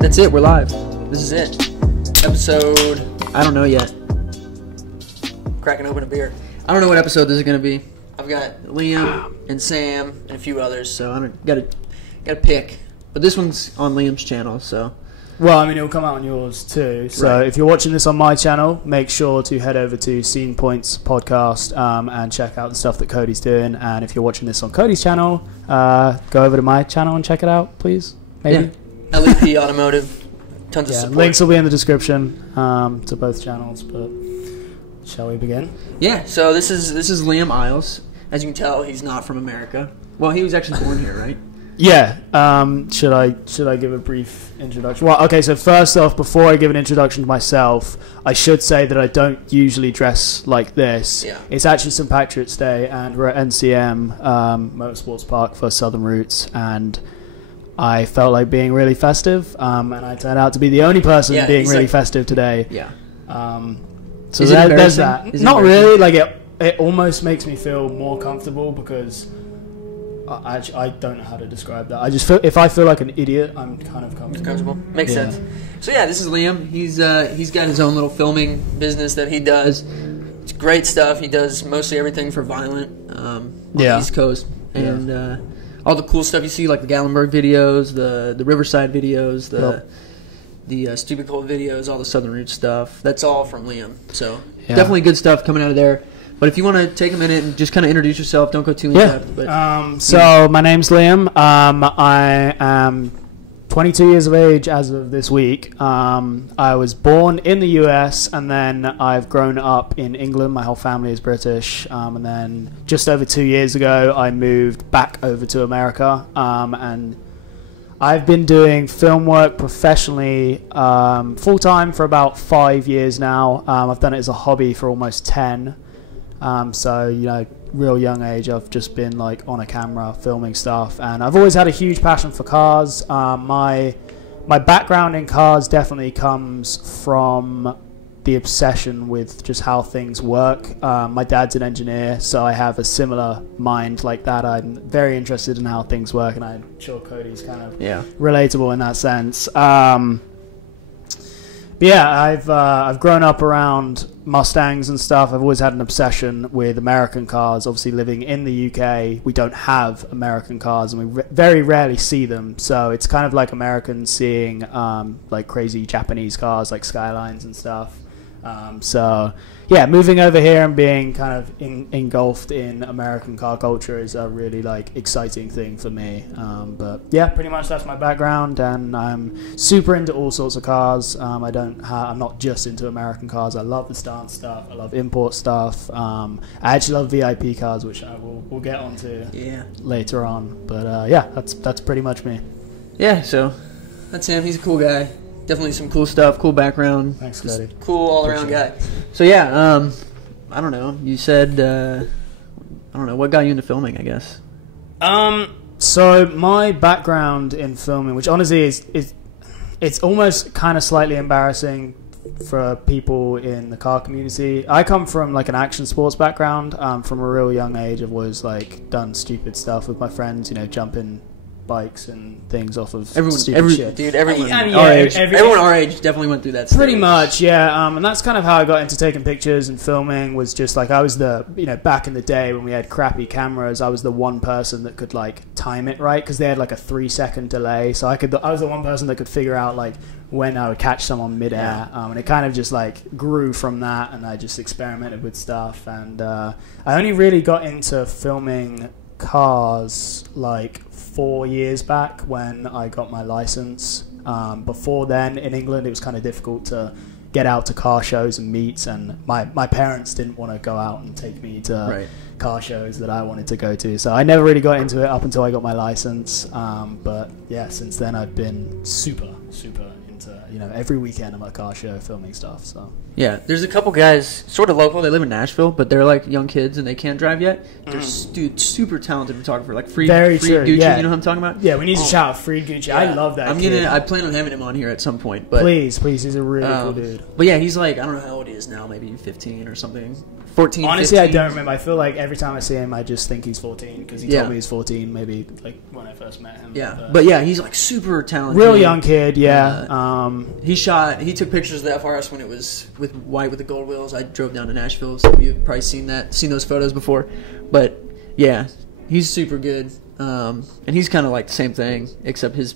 That's it. We're live. This is it. Episode... I don't know yet. Cracking open a beer. I don't know what episode this is going to be. I've got Liam and Sam and a few others, so I gotta pick. But this one's on Liam's channel, so... Well, I mean, it'll come out on yours too. So Right. If you're watching this on my channel, make sure to head over to Scene Points Podcast and check out the stuff that Cody's doing. And if you're watching this on Cody's channel, go over to my channel and check it out, please. Maybe. Yeah. LAKEY Automotive. Tons of support. Links will be in the description to both channels. But shall we begin? Yeah. So this is Liam Eyles. As you can tell, he's not from America. Well, he was actually born here, right? Yeah. Should I give a brief introduction? Well, okay. So first off, before I give an introduction to myself, I should say that I don't usually dress like this. Yeah. It's actually St. Patrick's Day, and we're at NCM Motorsports Park for Southern Roots, and I felt like being really festive, and I turned out to be the only person being really festive today. Yeah. So Is it there's that. Is it Not embarrassing? really. Like it almost makes me feel more comfortable because. I don't know how to describe that. I just feel if I feel like an idiot, I'm kind of comfortable. Makes sense. So yeah, this is Liam. He's got his own little filming business that he does. It's great stuff. He does mostly everything for Violent on the East Coast, and all the cool stuff you see, like the Gallenberg videos, the Riverside videos, the Stupid Cold videos, all the Southern Roots stuff. That's all from Liam. So definitely good stuff coming out of there. But if you want to take a minute and just kind of introduce yourself, don't go too in depth. But, so my name's Liam. I am 22 years of age as of this week. I was born in the US, and then I've grown up in England. My whole family is British. And then just over 2 years ago, I moved back over to America. And I've been doing film work professionally full-time for about 5 years now. I've done it as a hobby for almost 10. So, you know, real young age, I've just been like on a camera filming stuff, and I've always had a huge passion for cars. My background in cars definitely comes from the obsession with just how things work. My dad's an engineer, so I have a similar mind like that. I'm very interested in how things work, and I'm sure Cody's kind of relatable in that sense. But yeah, I've grown up around Mustangs and stuff. I've always had an obsession with American cars. Obviously, living in the UK, we don't have American cars, and we very rarely see them. So it's kind of like Americans seeing like crazy Japanese cars, like Skylines and stuff. So yeah, moving over here and being kind of engulfed in American car culture is a really like exciting thing for me. But yeah, pretty much that's my background, and I'm super into all sorts of cars. I'm not just into American cars. I love the stance stuff. I love import stuff. I actually love VIP cars, which we'll get onto later on. But yeah, that's pretty much me. Yeah, so that's him. He's a cool guy. Definitely some cool stuff, cool background. Thanks, Cody. Cool all-around guy. So yeah, I don't know. You said, I don't know, what got you into filming, I guess? So my background in filming, which honestly it's almost kind of slightly embarrassing for people in the car community. I come from like an action sports background. From a real young age, I've always like done stupid stuff with my friends, you know, jumping bikes and things off of stupid shit. Dude, everyone our age definitely went through that stage. Pretty much, yeah. And that's kind of how I got into taking pictures and filming. Was just like I was back in the day when we had crappy cameras, I was the one person that could like time it right, because they had like a 3-second delay. So I was the one person that could figure out like when I would catch someone midair. And it kind of just like grew from that, and I just experimented with stuff. And I only really got into filming cars like 4 years back when I got my license. Before then, in England, it was kind of difficult to get out to car shows and meets, and my parents didn't want to go out and take me to car shows that I wanted to go to. So I never really got into it up until I got my license. But yeah, since then I've been super into to, you know, every weekend I'm at a car show filming stuff. So yeah, there's a couple guys sort of local. They live in Nashville, but they're like young kids and they can't drive yet. They're super talented photographer, like Free Gucci. Yeah. You know what I'm talking about? Yeah, we need to shout out Free Gucci. Yeah. I love that. I plan on having him on here at some point. But please, he's a really cool dude. But yeah, he's like, I don't know how old he is now, maybe 15 or something. 14, honestly, 15. I don't remember. I feel like every time I see him, I just think he's 14 because he told me he's 14. Maybe like when I first met him. Yeah, but yeah, he's like super talented. Real young kid. Yeah. He took pictures of the FRS when it was with white with the gold wheels. I drove down to Nashville, so you've probably seen those photos before. But yeah, he's super good, and he's kind of like the same thing, except his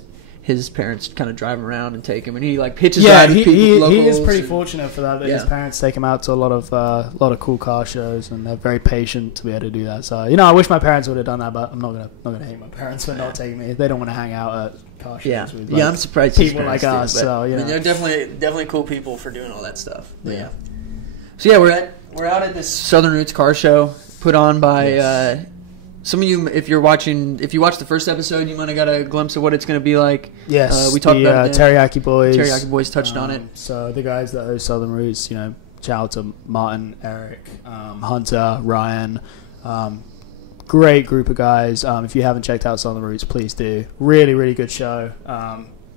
parents kind of drive him around and take him, and he like pitches out with people. He is pretty fortunate for that. His parents take him out to a lot of cool car shows, and they're very patient to be able to do that. So, you know, I wish my parents would have done that, but I'm not gonna hate my parents for not taking me. They don't want to hang out at car shows with I'm surprised people like us. So, you know. I mean, they're definitely cool people for doing all that stuff. But yeah. So yeah, we're out at this Southern Roots car show put on by. Some of you, if you watched the first episode, you might have got a glimpse of what it's going to be like. Yes, we talked about it. Teriyaki Boys. Teriyaki Boys touched on it. So the guys that host Southern Roots, you know, shout out to Martin, Eric, Hunter, Ryan. Great group of guys. If you haven't checked out Southern Roots, please do. Really, really good show.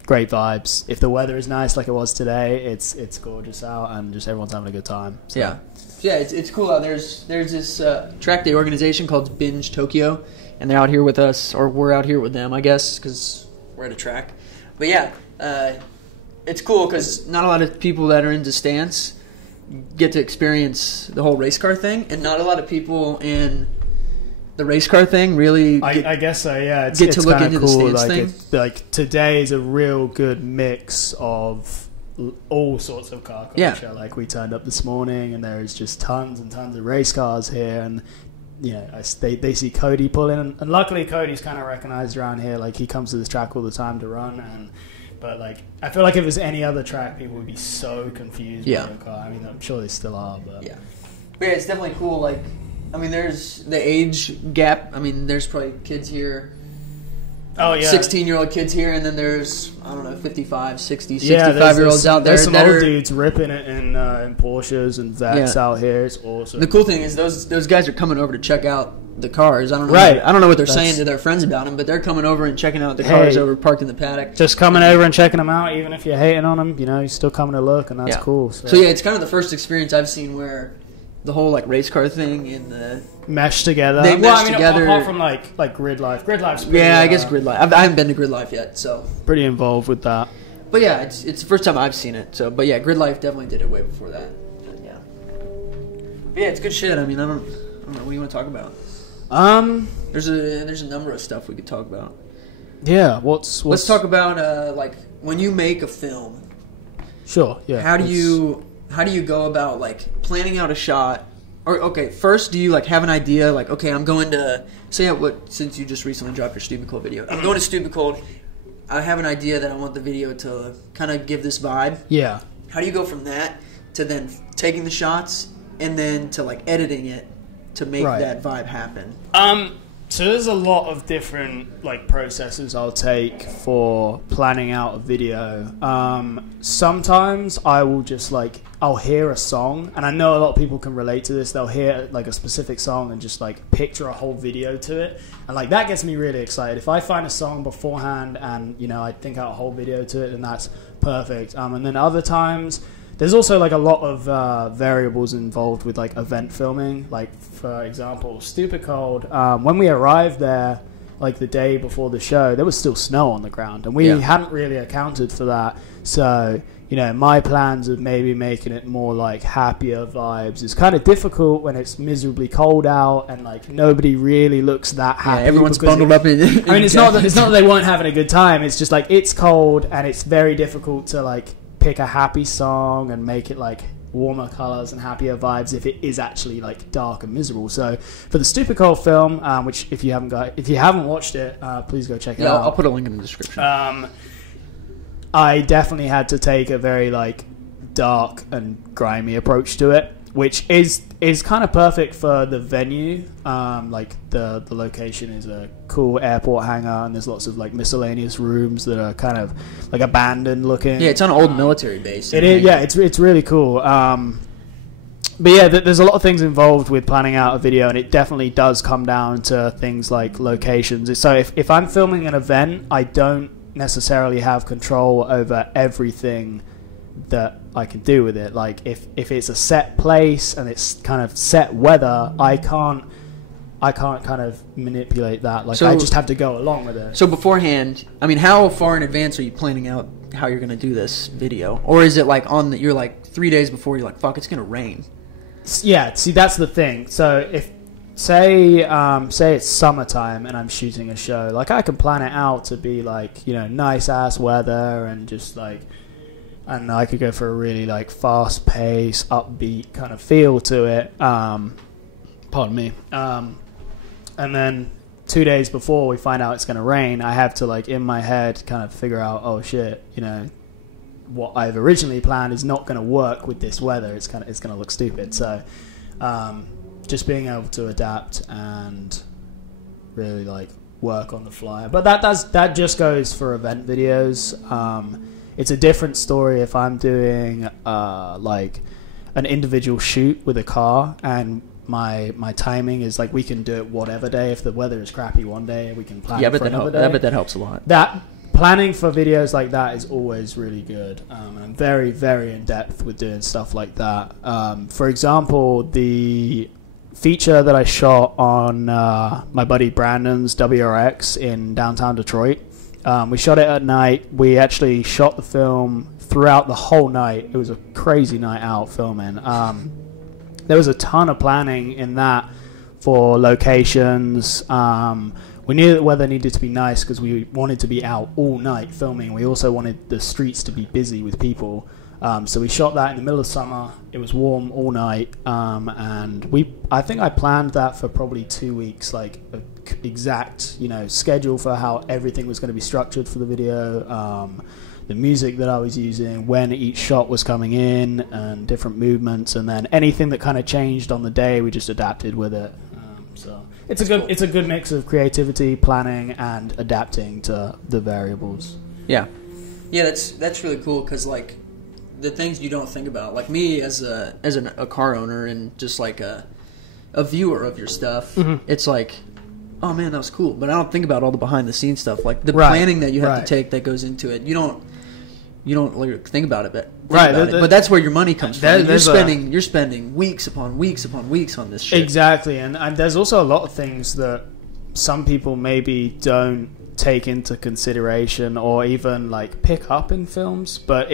Great vibes. If the weather is nice like it was today, it's gorgeous out, and just everyone's having a good time. So. Yeah, it's cool out. There's this track day organization called Binge Tokyo, and they're out here with us, or we're out here with them, I guess, because we're at a track. But yeah, it's cool because not a lot of people that are into stance get to experience the whole race car thing, and not a lot of people in the race car thing really I guess so, yeah. It's to look into cool. the stance thing. Like today is a real good mix of all sorts of car culture. Yeah. Like we turned up this morning and there is just tons and tons of race cars here, and you know, they see Cody pulling, and luckily Cody's kind of recognized around here. Like he comes to this track all the time to run, but like I feel like if it was any other track, people would be so confused by your car. I mean, I'm sure they still are, but yeah, it's definitely cool. Like, I mean, there's the age gap. I mean, there's probably kids here. Oh, yeah. 16-year-old kids here, and then there's, I don't know, 55, 60, 65-year-olds out there. There's some old dudes ripping it in Porsches and Vets out here. It's awesome. The cool thing is those guys are coming over to check out the cars. I don't know what they're saying to their friends about them, but they're coming over and checking out the cars over parked in the paddock. Just coming over and checking them out, even if you're hating on them, you know, you're still coming to look, and that's cool. So yeah, it's kind of the first experience I've seen where the whole like race car thing in the mesh together. They mesh together. Apart from like Grid Life. Grid Life's pretty, I guess Grid Life. I haven't been to Grid Life yet, so pretty involved with that. But yeah, it's the first time I've seen it. So, but yeah, Grid Life definitely did it way before that. Yeah. But yeah, it's good shit. I mean, I don't know. What do you want to talk about? There's a number of stuff we could talk about. Yeah. Let's talk about like when you make a film. Sure. Yeah. How do you go about like planning out a shot? Or okay, first do you like have an idea like okay, I'm going to since you just recently dropped your Stupid Cold video. I'm going to Stupid Cold. I have an idea that I want the video to kind of give this vibe. Yeah. How do you go from that to then taking the shots and then to like editing it to make that vibe happen? So there's a lot of different like processes I'll take for planning out a video. Sometimes I will just like I'll hear a song, and I know a lot of people can relate to this. They'll hear like a specific song and just like picture a whole video to it, and like that gets me really excited. If I find a song beforehand and you know I think out a whole video to it, then that's perfect. And then other times there's also like a lot of variables involved with like event filming. Like for example, Stupid Cold. When we arrived there, like the day before the show, there was still snow on the ground, and we hadn't really accounted for that. So you know, my plans of maybe making it more like happier vibes is kind of difficult when it's miserably cold out and like nobody really looks that happy. Yeah, everyone's bundled up in I mean, it's not that they weren't having a good time. It's just like it's cold and it's very difficult to like pick a happy song and make it like warmer colors and happier vibes if it is actually like dark and miserable. So for the Stupid Cold film, which if you haven't watched it, please go check it out. I'll put a link in the description. I definitely had to take a very like dark and grimy approach to it, which is kind of perfect for the venue. Like the location is a cool airport hangar, and there's lots of like miscellaneous rooms that are kind of like abandoned looking. Yeah, it's on an old military base. It is. Yeah, it's really cool. But yeah, there's a lot of things involved with planning out a video, and it definitely does come down to things like locations. So if I'm filming an event, I don't necessarily have control over everything that I can do with it. Like if it's a set place and it's kind of set weather, I can't kind of manipulate that. Like, I just have to go along with it. So beforehand, I mean, how far in advance are you planning out how you're going to do this video? Or is it like you're like 3 days before, you're like, fuck, it's going to rain? Yeah, see, that's the thing. So if say it's summertime and I'm shooting a show, like I can plan it out to be like, you know, nice ass weather and just like, I don't know, I could go for a really like fast pace, upbeat kind of feel to it. Pardon me. And then 2 days before we find out it's going to rain, I have to like in my head kind of figure out, oh shit, you know, what I've originally planned is not going to work with this weather. It's going to look stupid. So just being able to adapt and really like work on the fly. But that just goes for event videos. It's a different story if I'm doing like an individual shoot with a car, and my timing is like we can do it whatever day. If the weather is crappy one day, we can plan for another day. I bet that helps a lot. That planning for videos like that is always really good. And I'm very, very in depth with doing stuff like that. For example, the feature that I shot on my buddy Brandon's WRX in downtown Detroit. We shot it at night. We actually shot the film throughout the whole night. It was a crazy night out filming. There was a ton of planning in that for locations. We knew that the weather needed to be nice because we wanted to be out all night filming. We also wanted the streets to be busy with people. So we shot that in the middle of summer. It was warm all night. And I think I planned that for probably 2 weeks, like a exact, you know, schedule for how everything was going to be structured for the video. The music that I was using, when each shot was coming in, and different movements, and then anything that kind of changed on the day, we just adapted with it. So it's a good mix of creativity, planning, and adapting to the variables. Yeah, that's really cool because like the things you don't think about, like me as a car owner and just like a viewer of your stuff, it's like, oh man, that was cool, but I don't think about all the behind the scenes stuff, like the planning that you have to take that goes into it. You don't like, think about it, but that's where your money comes from. You're spending weeks upon weeks upon weeks on this shit. Exactly, and there's also a lot of things that some people maybe don't take into consideration or even like pick up in films. But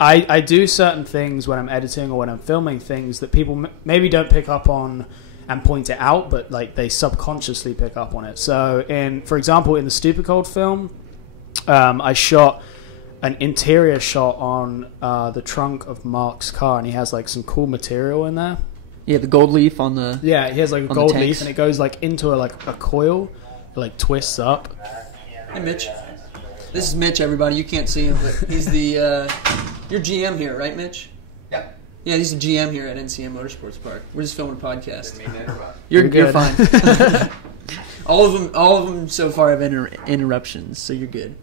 I do certain things when I'm editing or when I'm filming things that people maybe don't pick up on and point it out, but like they subconsciously pick up on it. So for example, in the Stupid Cold film, I shot an interior shot on the trunk of Mark's car, and he has like some cool material in there. Yeah, the gold leaf on the... Yeah, he has like a gold leaf, and it goes like into a coil. It like twists up. Hey, Mitch. This is Mitch, everybody. You can't see him, but he's the... You're GM here, right, Mitch? Yeah. Yeah, he's the GM here at NCM Motorsports Park. We're just filming a podcast. You're fine. all of them so far have interruptions, so you're good.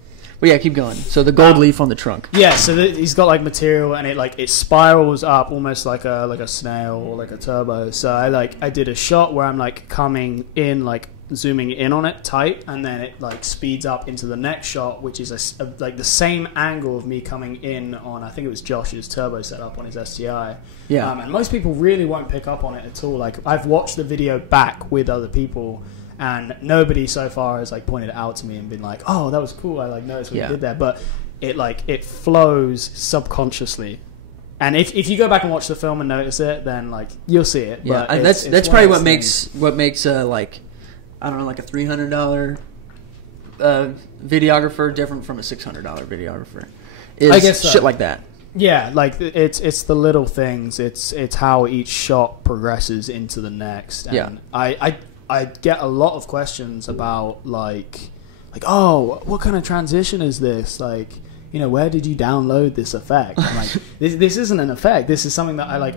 Well, yeah, keep going. So the gold leaf on the trunk. Yeah, so he's got like material, and it spirals up almost like a snail or like a turbo. So I did a shot where I'm like coming in, like zooming in on it tight, and then it like speeds up into the next shot, which is like the same angle of me coming in on, I think it was Josh's turbo setup on his STI. Yeah. And most people really won't pick up on it at all. Like I've watched the video back with other people, and nobody so far has like pointed it out to me and been like, "Oh, that was cool. I like noticed what you did there." But it flows subconsciously, and if you go back and watch the film and notice it, then like you'll see it. Yeah, but that's probably what makes like, I don't know, like a $300 videographer different from a $600 videographer. I guess so. Shit like that. Yeah, like it's the little things. It's how each shot progresses into the next. And I get a lot of questions about like, oh, what kind of transition is this? Like, where did you download this effect? I'm like, this isn't an effect. This is something that I like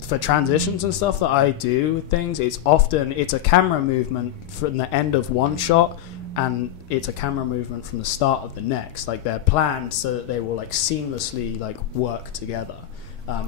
for transitions and stuff that I do with things. It's a camera movement from the end of one shot, and it's a camera movement from the start of the next. Like, they're planned so that they will like seamlessly like work together.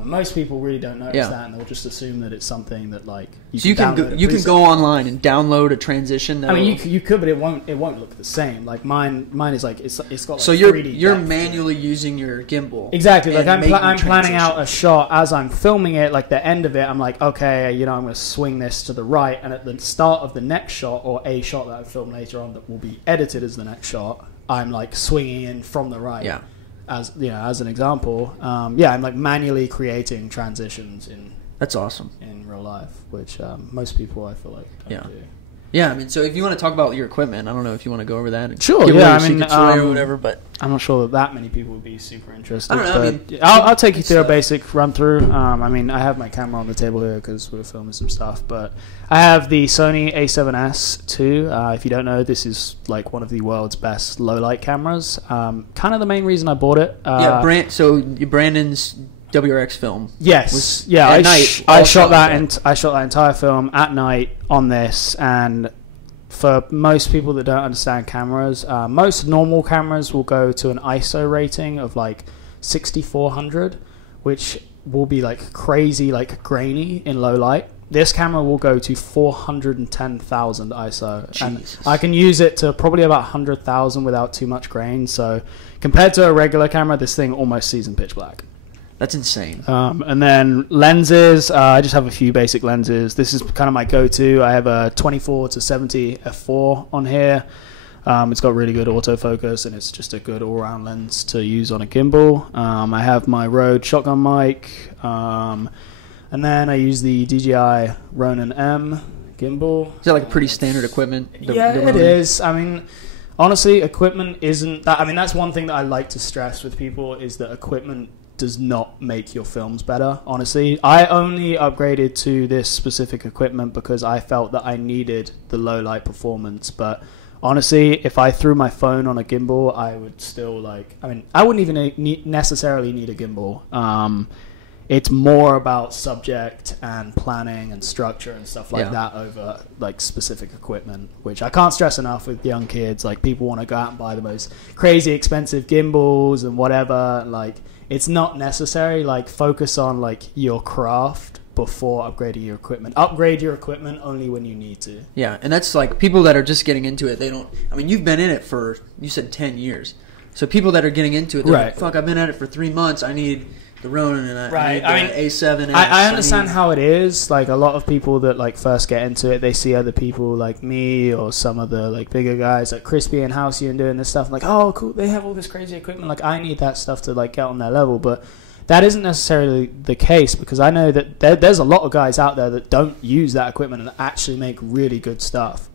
Most people really don't notice that, and they'll just assume that it's something that like you can go online and download a transition. I mean, you could, but it won't look the same. Like mine is like it's got like so you're manually using your gimbal. Exactly. Like I'm planning out a shot as I'm filming it. Like the end of it, I'm like, okay, I'm going to swing this to the right, and at the start of the next shot or a shot that I film later on that will be edited as the next shot, I'm like swinging in from the right. Yeah. As as an example, I'm like manually creating transitions that's awesome in real life, which most people I feel like don't do. Yeah, I mean, so if you want to talk about your equipment, I don't know if you want to go over that. Sure, yeah, I mean, or whatever, but I'm not sure that many people would be super interested. I don't know. I'll take you through a basic run through. I mean, I have my camera on the table here because we're filming some stuff, but I have the Sony A7S II. If you don't know, this is like one of the world's best low light cameras. Kind of the main reason I bought it. So Brandon's WRX film. Yes, I shot that entire film at night on this, and for most people that don't understand cameras, most normal cameras will go to an ISO rating of like 6400, which will be like crazy, like grainy in low light. This camera will go to 410,000 ISO. Jesus. And I can use it to probably about 100,000 without too much grain. So compared to a regular camera, this thing almost sees in pitch black. That's insane. And then lenses, I just have a few basic lenses. This is kind of my go-to. I have a 24-70 f4 on here. It's got really good autofocus, and it's just a good all-round lens to use on a gimbal. I have my Rode shotgun mic, and then I use the DJI Ronin M gimbal. Is that like pretty standard equipment? It is. I mean, honestly, equipment isn't that. I mean, that's one thing that I like to stress with people is that equipment does not make your films better. Honestly, I only upgraded to this specific equipment because I felt that I needed the low light performance. But honestly, if I threw my phone on a gimbal, I would still I wouldn't even necessarily need a gimbal. It's more about subject and planning and structure and stuff like that over like specific equipment, which I can't stress enough with young kids. Like, people want to go out and buy the most crazy expensive gimbals and whatever. Like, it's not necessary. Like, focus on like your craft before upgrading your equipment. Upgrade your equipment only when you need to. Yeah, and that's like people that are just getting into it. They don't. I mean, you've been in it for, you said 10 years. So people that are getting into it, they're like, fuck, I've been at it for 3 months. I need the Ronin and I need the A7S. I understand how it is. Like, a lot of people that like first get into it, they see other people like me or some of the like bigger guys like Crispy and Housey and doing this stuff. I'm like, oh, cool, they have all this crazy equipment. Like, I need that stuff to like get on their level. But that isn't necessarily the case, because I know that there's a lot of guys out there that don't use that equipment and actually make really good stuff.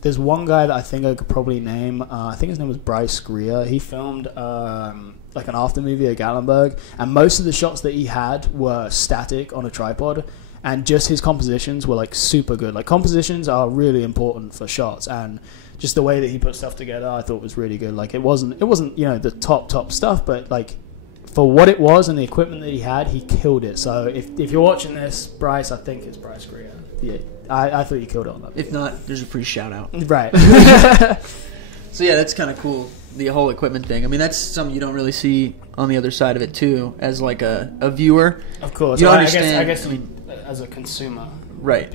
There's one guy that I think I could probably name. I think his name was Bryce Greer. He filmed like an after movie at Gatlinburg, and most of the shots that he had were static on a tripod, and just his compositions were like super good. Like, compositions are really important for shots, and just the way that he put stuff together, I thought was really good. Like, it wasn't the top stuff, but like, for what it was and the equipment that he had, he killed it. So if you're watching this, Bryce, I think it's Bryce Greer. Yeah, I thought you killed it on that. If not, there's a free shout out. Right. So yeah, that's kind of cool, the whole equipment thing. I mean, that's something you don't really see on the other side of it too, as like a viewer. Of course. You understand. I guess as a consumer. Right.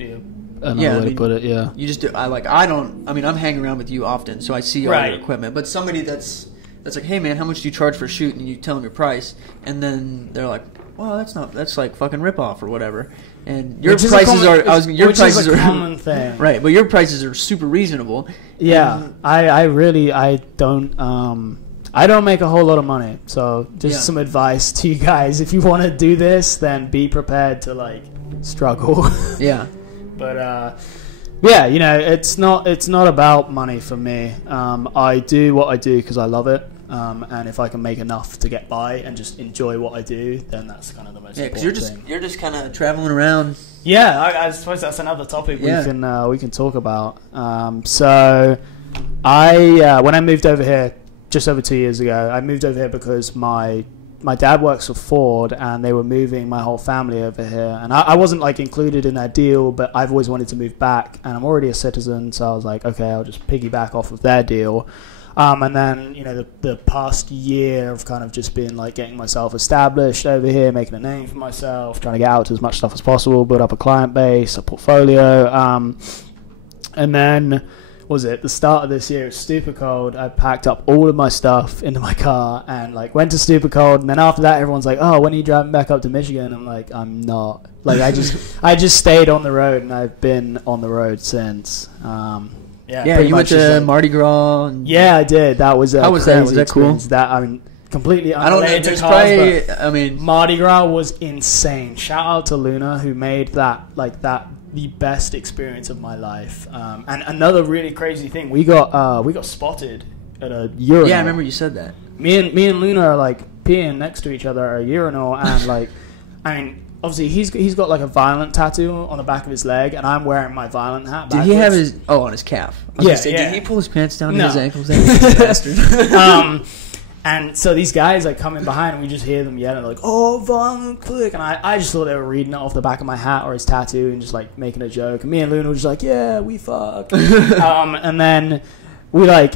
Another way to put it, yeah. You just do. I'm hanging around with you often, so I see all your equipment. But somebody that's like, hey man, how much do you charge for a shoot? And you tell them your price, and then they're like, well, that's like fucking ripoff or whatever. And your prices are a common thing, right? But your prices are super reasonable. Yeah, I don't make a whole lot of money, so just some advice to you guys: if you want to do this, then be prepared to like struggle. Yeah, but it's not about money for me. I do what I do because I love it. And if I can make enough to get by and just enjoy what I do, then that's kind of the most important thing. You're just kind of traveling around. Yeah, I suppose that's another topic we can talk about. So When I moved over here just over 2 years ago, I moved over here because my dad works for Ford, and they were moving my whole family over here. And I wasn't like included in that deal, but I've always wanted to move back, and I'm already a citizen, so I was like, okay, I'll just piggyback off of their deal. And then, you know, the past year of kind of just been like getting myself established over here, making a name for myself, trying to get out to as much stuff as possible, build up a client base, a portfolio. And then, was it the start of this year? It was super cold. I packed up all of my stuff into my car and like went to super cold. And then after that, everyone's like, "Oh, when are you driving back up to Michigan?" I'm like, "I'm not." Like I just stayed on the road, and I've been on the road since. Yeah, you went to Mardi Gras. Yeah, I did. That was how was crazy that? Was that cool? That, I mean, completely unrelated to cars, probably, I mean, Mardi Gras was insane. Shout out to Luna, who made that the best experience of my life. And another really crazy thing, we got spotted at a urinal. Yeah, I remember you said that. Me and Luna are like peeing next to each other at a urinal, and like, I mean, obviously he's got like a violent tattoo on the back of his leg, and I'm wearing my violent hat backwards. Did he have his on his calf? Did he pull his pants down to his ankles? Bastard. And so these guys like come in behind, and we just hear them yelling like, "Oh, violent click!" And I just thought they were reading it off the back of my hat or his tattoo and just like making a joke. And me and Luna were just like, "Yeah, we fuck." And then we like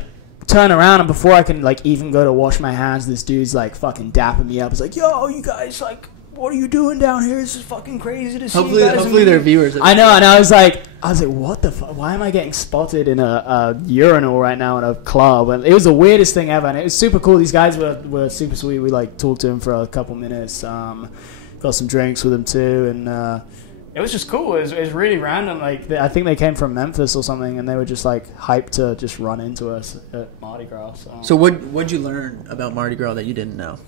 turn around, and before I can like even go to wash my hands, this dude's like fucking dapping me up. He's like, "Yo, you guys, like, what are you doing down here? This is fucking crazy to see." Hopefully they're viewers. I know, and I was like, what the fuck? Why am I getting spotted in a urinal right now in a club? And it was the weirdest thing ever, and it was super cool. These guys were super sweet. We like talked to them for a couple minutes, got some drinks with them too, and it was just cool. It was really random. Like I think they came from Memphis or something, and they were just like hyped to just run into us at Mardi Gras. So what'd you learn about Mardi Gras that you didn't know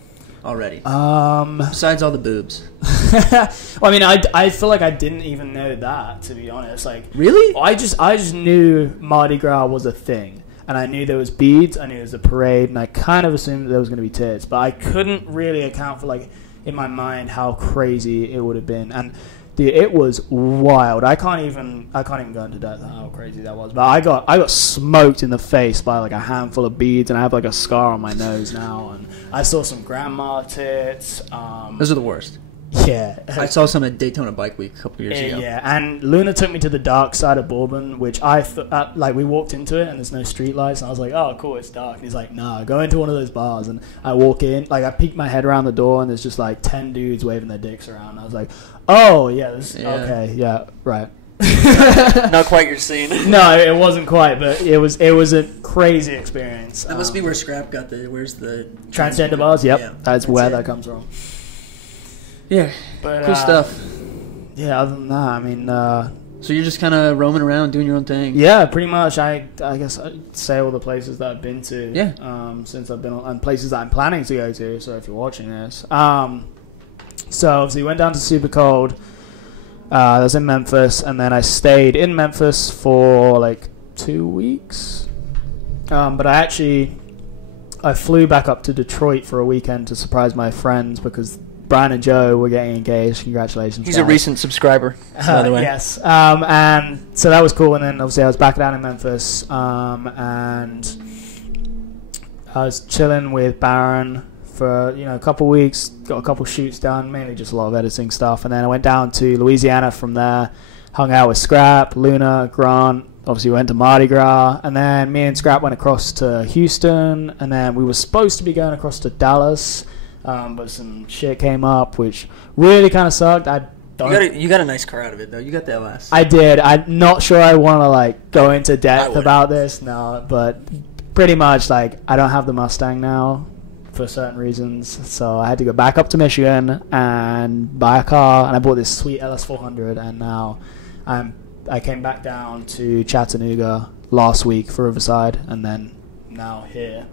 already? Besides all the boobs. Well, I mean, I feel like I didn't even know that, to be honest. Like, really? I just knew Mardi Gras was a thing, and I knew there was beads, I knew there was a parade, and I kind of assumed that there was going to be tits, but I couldn't really account for, like, in my mind how crazy it would have been. And dude, it was wild. I can't even go into depth how crazy that was. But I got smoked in the face by like a handful of beads, and I have like a scar on my nose now. And I saw some grandma tits. Those are the worst. Yeah, I saw some at Daytona Bike Week a couple years ago. Yeah, and Luna took me to the dark side of Bourbon, which I like. We walked into it, and there's no street lights, and I was like, "Oh, cool, it's dark." And he's like, "Nah, go into one of those bars." And I walk in, like I peek my head around the door, and there's just like 10 dudes waving their dicks around. And I was like, "Oh, yeah, okay, yeah, right." Not quite your scene. No, it wasn't quite, but it was a crazy experience. That must be where Scrap got where's the transgender bars. Yep, yeah, that's where that comes from. Yeah, but, cool stuff. Yeah, other than that, I mean... so you're just kind of roaming around, doing your own thing? Yeah, pretty much. I guess I'd say all the places that I've been to. Yeah. Since I've been and places that I'm planning to go to, so if you're watching this. So, obviously, went down to Super Cold. I was in Memphis, and then I stayed in Memphis for, like, 2 weeks. But I flew back up to Detroit for a weekend to surprise my friends because... Brian and Joe were getting engaged. Congratulations. He's a recent subscriber, by the way. Yes. And so that was cool. And then obviously I was back down in Memphis. And I was chilling with Baron for a couple weeks. Got a couple shoots done, mainly just a lot of editing stuff. And then I went down to Louisiana from there. Hung out with Scrap, Luna, Grant. Obviously we went to Mardi Gras. And then me and Scrap went across to Houston. And then we were supposed to be going across to Dallas. But some shit came up, which really kind of sucked. You got a nice car out of it, though. You got the LS. I did. I'm not sure I want to like go into depth about this now, but pretty much like I don't have the Mustang now for certain reasons, so I had to go back up to Michigan and buy a car, and I bought this sweet LS400, and now I came back down to Chattanooga last week for Riverside, and then now here.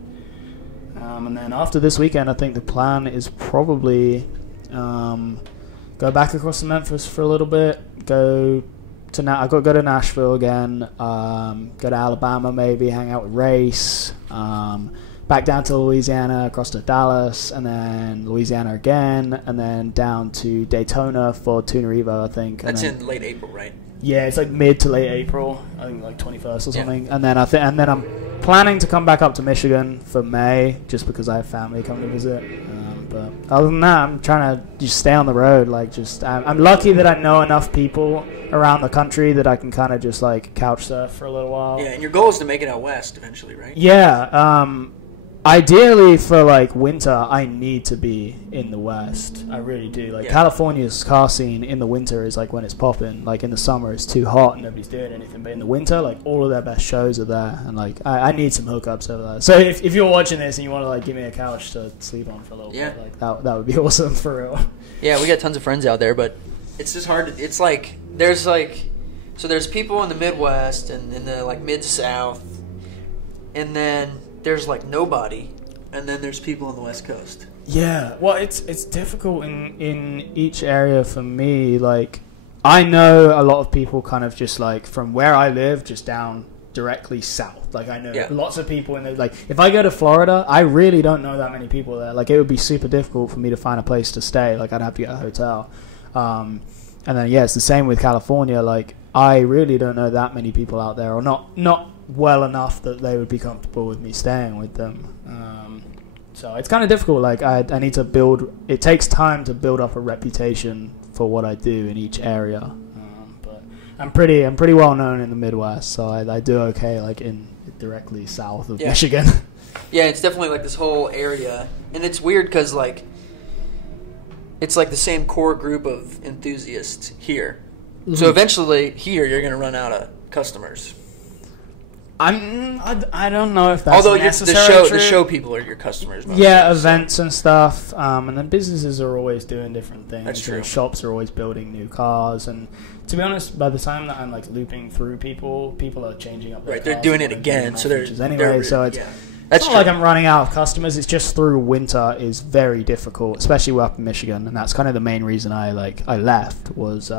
And then after this weekend, I think the plan is probably go back across to Memphis for a little bit. I've got to go to Nashville again. Go to Alabama maybe, hang out with Race. Back down to Louisiana, across to Dallas, and then Louisiana again, and then down to Daytona for Tuna Evo, I think. That's in late April, right? Yeah, it's like mid to late April. I think like 21st or something. And then I'm planning to come back up to Michigan for May, just because I have family coming to visit. But other than that, I'm trying to just stay on the road. Like, I'm lucky that I know enough people around the country that I can kind of just like couch surf for a little while. Yeah, and your goal is to make it out west eventually, right? Yeah. Ideally, for like winter, I need to be in the West. I really do. Like California's car scene in the winter is like when it's popping. Like in the summer, it's too hot and nobody's doing anything. But in the winter, like all of their best shows are there, and like I need some hookups over there. So if you're watching this and you want to like give me a couch to sleep on for a little bit, like that would be awesome for real. Yeah, we got tons of friends out there, but it's just hard. It's like there's people in the Midwest and in the like Mid South, and then there's like nobody, and then there's people on the West Coast. Yeah, well, it's difficult in each area for me. Like, I know a lot of people kind of just like from where I live, just down directly south. Like, I know lots of people in there. Like, if I go to Florida, I really don't know that many people there. Like, it would be super difficult for me to find a place to stay. Like, I'd have to get a hotel. And then it's the same with California. Like, I really don't know that many people out there, or not well enough that they would be comfortable with me staying with them. So it's kind of difficult. Like I need to build. It takes time to build up a reputation for what I do in each area. But I'm pretty well known in the Midwest, so I do okay. Like in directly south of Michigan. Yeah, it's definitely like this whole area, and it's weird because like it's like the same core group of enthusiasts here. Mm-hmm. So eventually, here you're going to run out of customers. I don't know if that's necessarily true. The show people are your customers. Yeah, events and stuff, and then businesses are always doing different things. That's true. Shops are always building new cars, and to be honest, by the time that I'm like looping through people are changing up their cars. They're doing it again, so they're so it's not like I'm running out of customers. It's just through winter is very difficult, especially up in Michigan, and that's kind of the main reason I left was.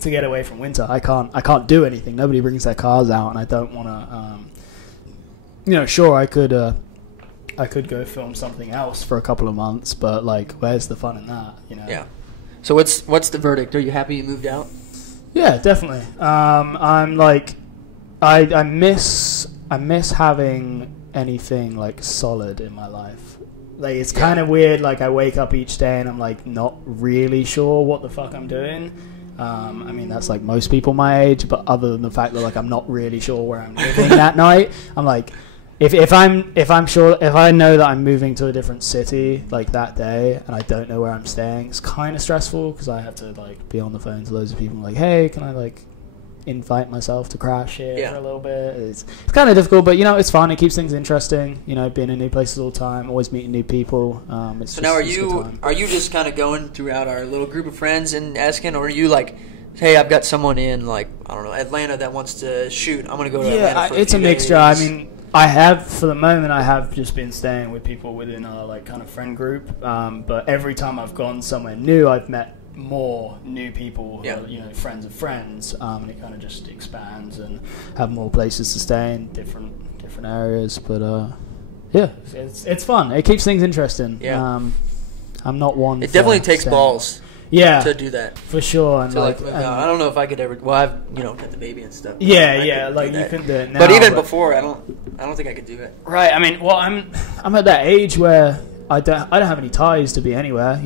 To get away from winter, I can't do anything. Nobody brings their cars out, and I don't want to. Sure, I could go film something else for a couple of months, but like, where's the fun in that? Yeah. So what's the verdict? Are you happy you moved out? Yeah, definitely. I'm like, I miss having anything like solid in my life. Like, it's kind of weird. Like, I wake up each day and I'm like not really sure what the fuck I'm doing. I mean, that's like most people my age, but other than the fact that like I'm not really sure where I'm living that night, I'm like, if I know that I'm moving to a different city like that day and I don't know where I'm staying, it's kind of stressful because I have to like be on the phone to loads of people like, hey, can I like invite myself to crash here for a little bit? It's kind of difficult, but it's fun. It keeps things interesting. Being in new places all the time, always meeting new people. So now, are you just kind of going throughout our little group of friends and asking, or are you like, hey, I've got someone in like I don't know Atlanta that wants to shoot. I'm gonna go to Atlanta for it's a mixture. I mean, for the moment, I have just been staying with people within our like kind of friend group. But every time I've gone somewhere new, I've met more new people who are, friends of friends, and it kind of just expands and have more places to stay in different areas. But it's fun. It keeps things interesting. I'm not one. It definitely takes balls. To do that for sure. And I don't know if I could ever. Well, I've got the baby and stuff. Like you can do it now. But even before, I don't think I could do it. Right. I mean, well, I'm at that age where I don't have any ties to be anywhere.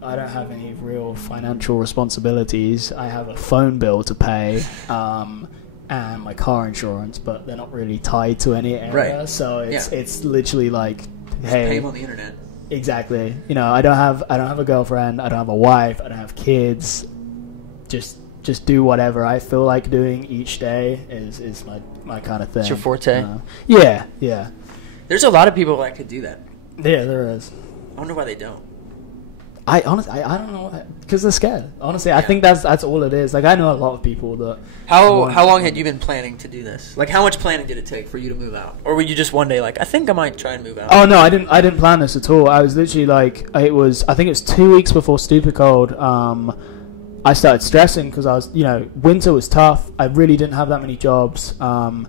I don't have any real financial responsibilities. I have a phone bill to pay, and my car insurance, but they're not really tied to any area. Right. So it's literally like, hey, pay them on the internet. Exactly. I don't have a girlfriend. I don't have a wife. I don't have kids. Just do whatever I feel like doing each day is my kind of thing. It's your forte. Yeah. There's a lot of people that could do that. Yeah, there is. I wonder why they don't. I honestly, I don't know, because they're scared. Honestly, I think that's all it is. Like, I know a lot of people that. How long had you been planning to do this? Like, how much planning did it take for you to move out, or were you just one day like, I think I might try and move out? Oh no, I didn't plan this at all. I was literally like, I think it was 2 weeks before Stupid Cold. I started stressing because I was, winter was tough. I really didn't have that many jobs. I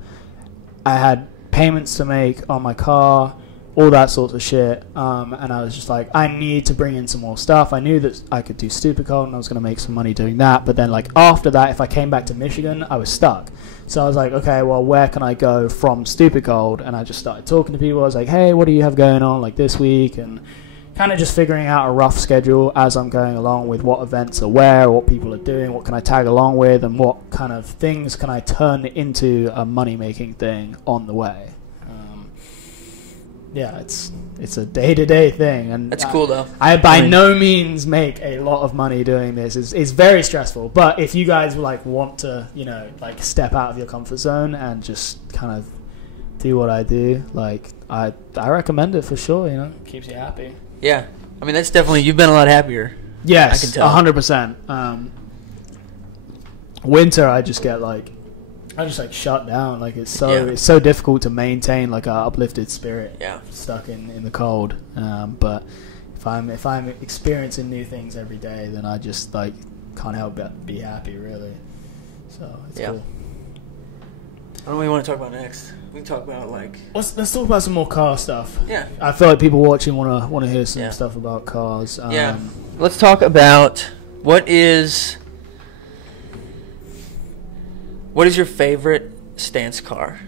had payments to make on my car. all that sort of shit. And I was just like, I need to bring in some more stuff. I knew that I could do Stupid Cold and I was going to make some money doing that. But then, like, after that, if I came back to Michigan, I was stuck. So I was like, okay, well, where can I go from Stupid Cold? And I just started talking to people. I was like, hey, what do you have going on, like, this week? And kind of just figuring out a rough schedule as I'm going along with what events are where, what people are doing, what can I tag along with, and what kind of things can I turn into a money-making thing on the way. Yeah, it's a day-to-day thing, and that's cool though. I by no means make a lot of money doing this. It's very stressful, but if you guys like want to, you know, like step out of your comfort zone and just kind of do what I do, like I recommend it for sure. You know, keeps you happy. Yeah, I mean that's definitely, you've been a lot happier. Yes, I can tell. 100%. Winter, I just like shut down. Like it's so difficult to maintain like a uplifted spirit. Yeah, stuck in the cold. But if I'm experiencing new things every day, then I just like can't help but be happy, really. So it's cool. I don't know what you want to talk about next. We can talk about like let's talk about some more car stuff. Yeah, I feel like people watching want to hear some stuff about cars. Let's talk about what is your favorite stance car?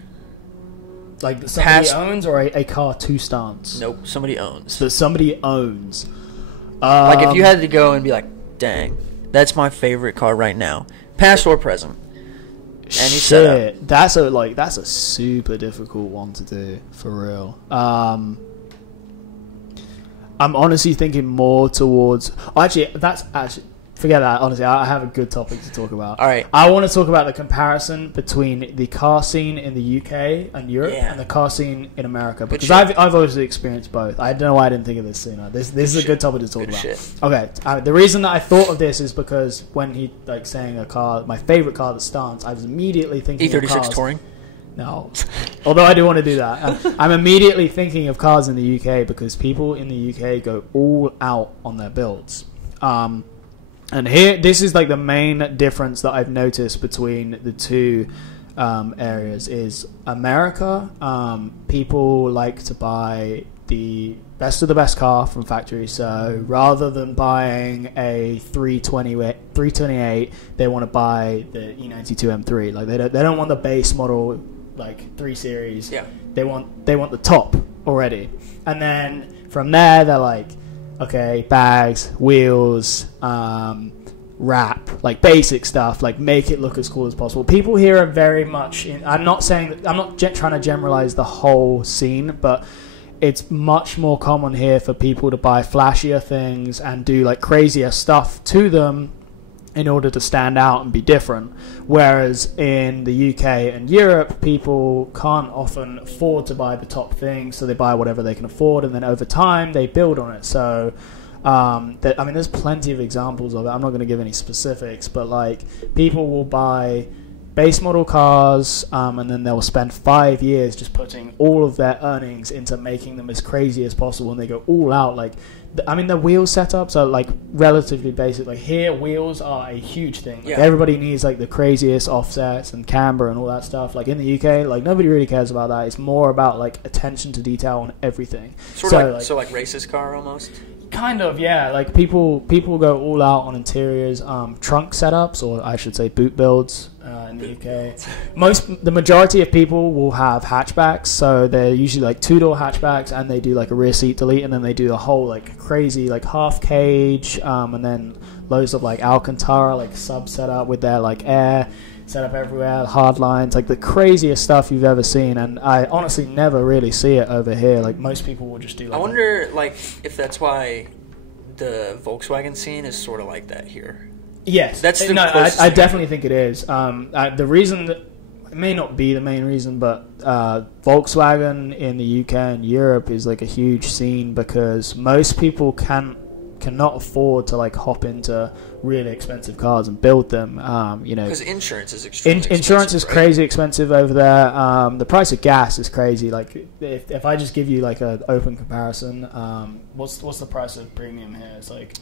Like somebody owns, or a car to stance? Nope, somebody owns. So somebody owns. Like if you had to go and be like, dang, that's my favorite car right now, past or present. Shit, that's a super difficult one to do, for real. I'm honestly thinking more towards. Forget that. Honestly, I have a good topic to talk about. All right. I want to talk about the comparison between the car scene in the UK and Europe and the car scene in America, because I've obviously experienced both. I don't know why I didn't think of this sooner. This is a good topic to talk about. Okay. The reason that I thought of this is because when he like saying a car, my favorite car, the stance, I was immediately thinking E36 of cars. Touring. No, although I do want to do that. I'm immediately thinking of cars in the UK because people in the UK go all out on their builds. And here, this is like the main difference that I've noticed between the two areas is America. People like to buy the best of the best car from factory. So rather than buying a 328, they want to buy the E92 M3. Like they don't want the base model like 3 Series. Yeah. They want the top already, and then from there they're like, okay, bags, wheels, wrap, like basic stuff, like make it look as cool as possible. People here are very much I'm not trying to generalize the whole scene, but it's much more common here for people to buy flashier things and do like crazier stuff to them in order to stand out and be different. Whereas in the UK and Europe, people can't often afford to buy the top thing, so they buy whatever they can afford, and then over time they build on it. So there's plenty of examples of it. I'm not going to give any specifics, but like people will buy base model cars, and then they'll spend 5 years just putting all of their earnings into making them as crazy as possible, and they go all out. Like, the wheel setups are like relatively basic. Like here, wheels are a huge thing. Like, everybody needs like the craziest offsets and camber and all that stuff. Like in the UK, like nobody really cares about that. It's more about like attention to detail on everything. So like racist car almost. Kind of, yeah. Like people go all out on interiors, trunk setups, or I should say boot builds in the UK. The majority of people will have hatchbacks, so they're usually like 2-door hatchbacks, and they do like a rear seat delete, and then they do a whole like crazy like half cage, and then loads of like Alcantara like sub setup with their like air set up everywhere, hard lines, like the craziest stuff you've ever seen. And I honestly never really see it over here. Like most people will just do like, I wonder like if that's why the Volkswagen scene is sort of like that here. Yes, I definitely think it is. The reason that it may not be the main reason, but Volkswagen in the UK and Europe is like a huge scene because most people cannot afford to like hop into really expensive cars and build them. Because insurance is extremely expensive, insurance is crazy expensive over there. The price of gas is crazy. Like if I just give you like an open comparison, what's the price of premium here? It's like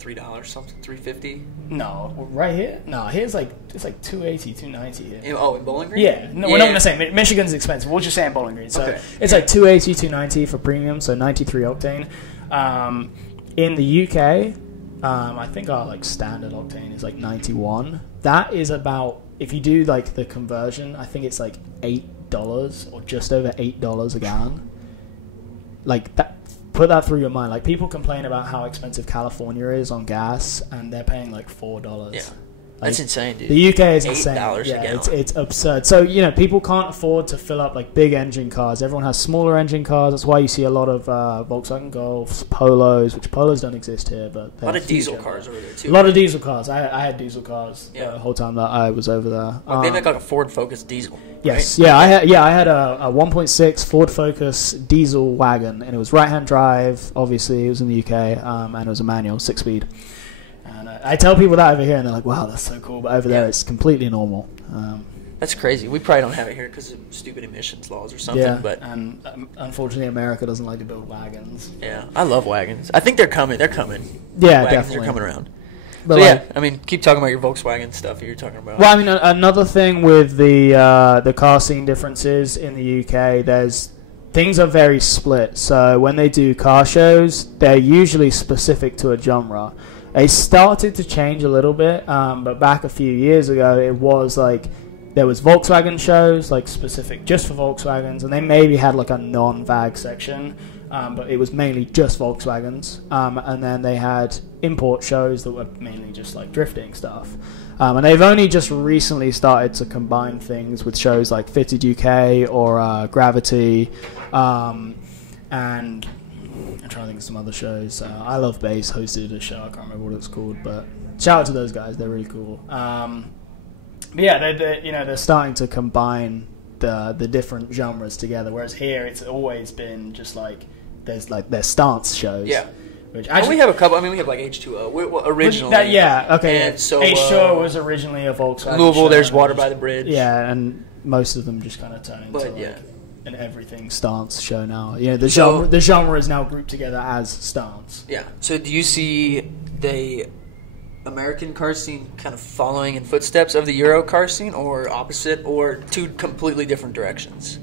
$3 something, $3.50. No, right here. No, here's like it's like $2.80, $2.90 here. In Bowling Green. Yeah, no, we're not gonna say Michigan's expensive. We'll just say in Bowling Green. So okay. it's like $2.80, $2.90 for premium, so 93 octane. In the UK, I think our like standard octane is like 91. That is about, if you do like the conversion, I think it's like $8 or just over $8 a gallon. Like that. Put that through your mind. Like, people complain about how expensive California is on gas, and they're paying like $4. Yeah, like, that's insane, dude. The UK is insane. $8 a gallon. It's absurd. So people can't afford to fill up like big engine cars. Everyone has smaller engine cars. That's why you see a lot of Volkswagen Golfs, Polos, which Polos don't exist here, but a lot of diesel cars over there too. A lot of diesel cars. I had diesel cars the whole time that I was over there. Well, they make like a Ford Focus diesel. Yes, right? I had a 1.6 Ford Focus diesel wagon, and it was right-hand drive. Obviously, it was in the UK, and it was a manual, 6-speed. And I tell people that over here, and they're like, "Wow, that's so cool." But over there, it's completely normal. That's crazy. We probably don't have it here because of stupid emissions laws or something. Yeah, but and unfortunately, America doesn't like to build wagons. Yeah, I love wagons. I think they're coming. They're coming. Yeah, wagons definitely. are coming around. But so yeah, I mean, keep talking about your Volkswagen stuff you're talking about. Well, I mean, another thing with the car scene differences in the UK, things are very split. So when they do car shows, they're usually specific to a genre. It started to change a little bit, but back a few years ago, it was like there was Volkswagen shows, like specific just for Volkswagens, and they maybe had like a non-VAG section. But it was mainly just Volkswagens, and then they had import shows that were mainly just like drifting stuff. And they've only just recently started to combine things with shows like Fitted UK or Gravity, and I'm trying to think of some other shows. I Love Bass hosted a show, I can't remember what it's called, but shout out to those guys, they're really cool. But yeah, they're starting to combine the different genres together, whereas here it's always been just like there's stance shows. Yeah. Which actually, we have a couple. I mean, we have like H2O originally. Okay. And so H2O was originally a Volkswagen. Louisville, show, there's Water by the Bridge. Yeah, and most of them just kind of turn into an everything stance show now. The genre is now grouped together as stance. Yeah. So do you see the American car scene kind of following in footsteps of the Euro car scene, or opposite, or two completely different directions?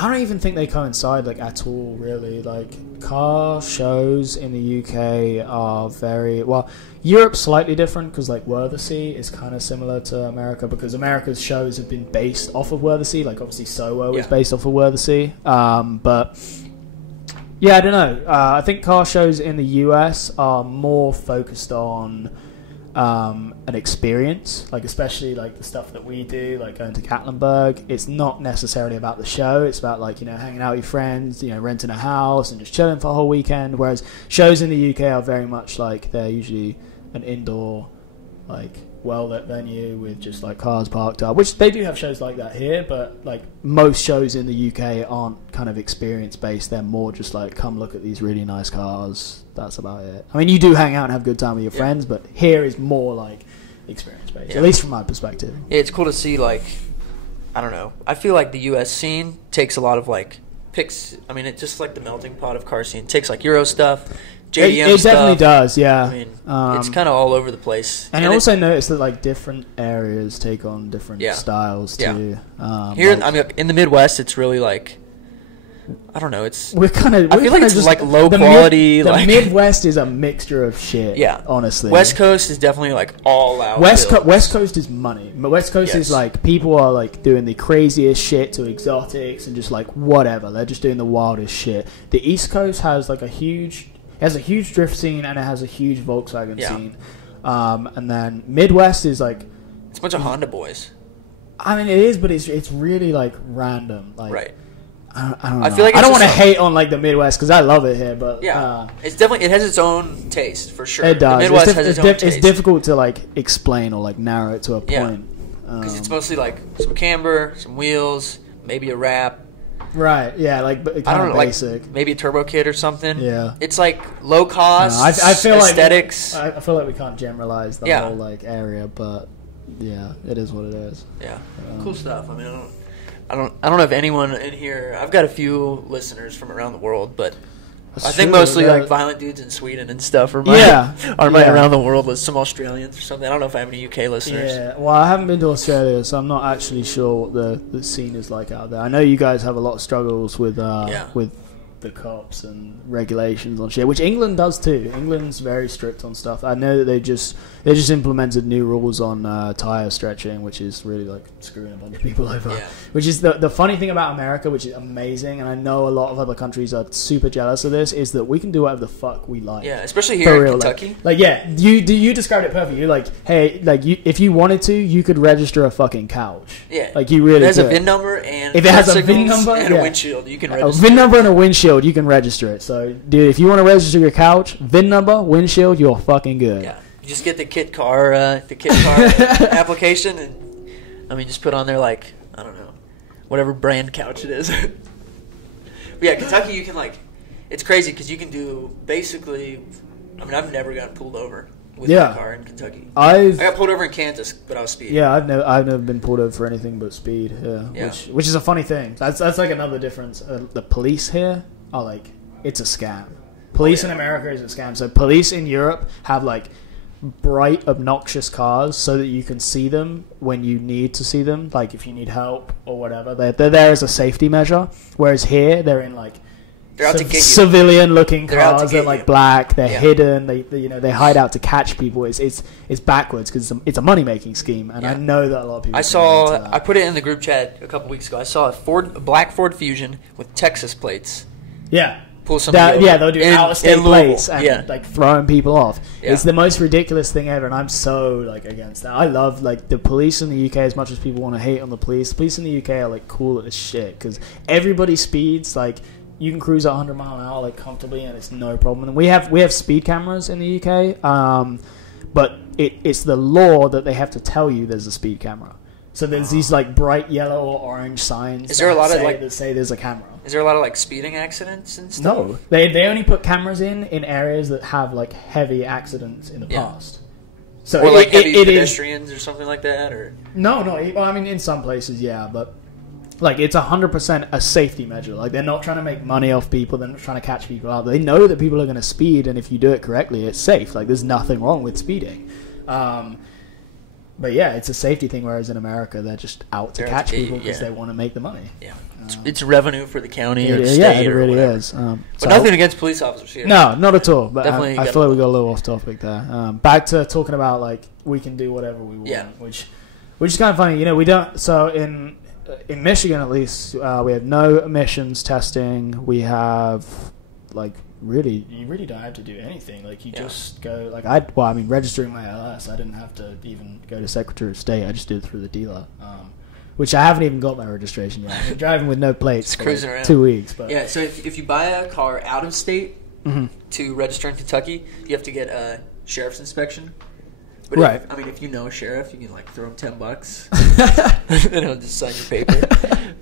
I don't even think they coincide at all, really. Like, car shows in the UK are very well. Europe's slightly different because Worthersea is kind of similar to America, because America's shows have been based off of Worthersea. Like, obviously Soho is based off of Worthersea, but yeah, I don't know. I think car shows in the US are more focused on an experience, especially the stuff that we do, going to Gatlinburg. It's not necessarily about the show. It's about hanging out with your friends, renting a house and just chilling for a whole weekend. Whereas shows in the UK are very much they're usually an indoor, well-lit venue with just cars parked up, which they do have shows like that here, but most shows in the UK aren't kind of experience-based. They're more just come look at these really nice cars. That's about it. I mean, you do hang out and have a good time with your friends, but here is more experience-based, at least from my perspective. Yeah, it's cool to see I don't know. I feel like the US scene takes a lot of picks. I mean, it's just the melting pot of car scene. It takes Euro stuff, JDM it definitely does, yeah. I mean, it's kind of all over the place. And I also noticed that different areas take on different styles too. Here, I mean, in the Midwest, it's really I don't know. It's I feel like it's just low quality. The Midwest is a mixture of shit. Yeah, honestly. West Coast is definitely all out. West Coast is money. West Coast is people are doing the craziest shit to exotics and just whatever. They're just doing the wildest shit. The East Coast has a huge drift scene, and it has a huge Volkswagen scene. And then Midwest is it's a bunch of Honda boys. I mean, it is, but it's really random. Right. I don't know. I feel I don't want to hate on the Midwest because I love it here, but it's definitely, it has its own taste for sure. It does. The Midwest has its own taste. It's difficult to explain or narrow it to a point. Because it's mostly some camber, some wheels, maybe a wrap. Right. Yeah. I don't know. Basic. Maybe a turbo kit or something. Yeah. It's low cost. I feel aesthetics. I feel we can't generalize the whole area, but yeah, it is what it is. Yeah. Cool stuff. I mean, I don't know if anyone in here. I've got a few listeners from around the world, but I think mostly like violent dudes in Sweden and stuff are around the world with some Australians or something. I don't know if I have any UK listeners. Yeah, well, I haven't been to Australia, so I'm not actually sure what the scene is like out there. I know you guys have a lot of struggles with the cops and regulations on shit, which England does too. England's very strict on stuff. I know that they just implemented new rules on tire stretching, which is really like screwing a bunch of people over. Yeah. Which is the funny thing about America, which is amazing, and I know a lot of other countries are super jealous of this, is that we can do whatever the fuck we like. Yeah, especially here in Kentucky. You described it perfectly. You're like, hey, like if you wanted to, you could register a fucking couch. Yeah, like you really. It has a VIN number and if it has a VIN number and a windshield, you can register. A VIN number and a windshield. You can register it. So, dude, if you want to register your couch, VIN number, windshield, you're fucking good. Yeah, you just get the kit car application, and just put on there like I don't know, whatever brand couch it is. But yeah, Kentucky, you can it's crazy because you can do basically. I've never gotten pulled over with my car in Kentucky. I got pulled over in Kansas, but I was speeding. Yeah, I've never been pulled over for anything but speed. Yeah. Which is a funny thing. That's like another difference. The police here are like, it's a scam. Police in America is a scam. So police in Europe have like bright, obnoxious cars so that you can see them when you need to see them. Like if you need help or whatever, they're there as a safety measure. Whereas here, they're in like civilian-looking cars. They're like black. They're hidden. They hide out to catch people. It's backwards because it's a money-making scheme, and I know that a lot of people. I put it in the group chat a couple weeks ago. I saw a black Ford Fusion with Texas plates. Yeah. Pull somebody over. They'll do out-of-state plates and like throwing people off. Yeah. It's the most ridiculous thing ever, and I'm so like against that. I love like the police in the UK as much as people want to hate on the police. The police in the UK are like cool as shit because everybody speeds like. You can cruise at 100 mile an hour like comfortably, and it's no problem. And we have speed cameras in the UK, but it's the law that they have to tell you there's a speed camera. So there's these like bright yellow or orange signs. Is there a lot of that say there's a camera? Is there a lot of like speeding accidents and stuff? No, they only put cameras in areas that have like heavy accidents in the past. So or like heavy pedestrians or something like that, or no. Well, I mean, in some places, yeah, but. Like, it's 100% a safety measure. Like, they're not trying to make money off people. They're not trying to catch people out. They know that people are going to speed, and if you do it correctly, it's safe. Like, there's nothing wrong with speeding. But, yeah, it's a safety thing, whereas in America, they're just out to catch people because they want to make the money. Yeah. It's revenue for the county or the state it really whatever. is. But nothing against police officers here. No, not at all. But I feel like we got a little off topic there. Back to talking about, like, we can do whatever we want, which is kind of funny. You know, we don't... So, in Michigan, at least, we have no emissions testing. We have, like, you really don't have to do anything. Like, you just go, like, registering my LS, I didn't have to even go to Secretary of State. I just did it through the dealer, which I haven't even got my registration yet. I'm driving with no plates for cruising around 2 weeks. But yeah, so if you buy a car out of state to register in Kentucky, you have to get a sheriff's inspection. But right. If you know a sheriff, you can like throw him $10 and he'll just sign your paper.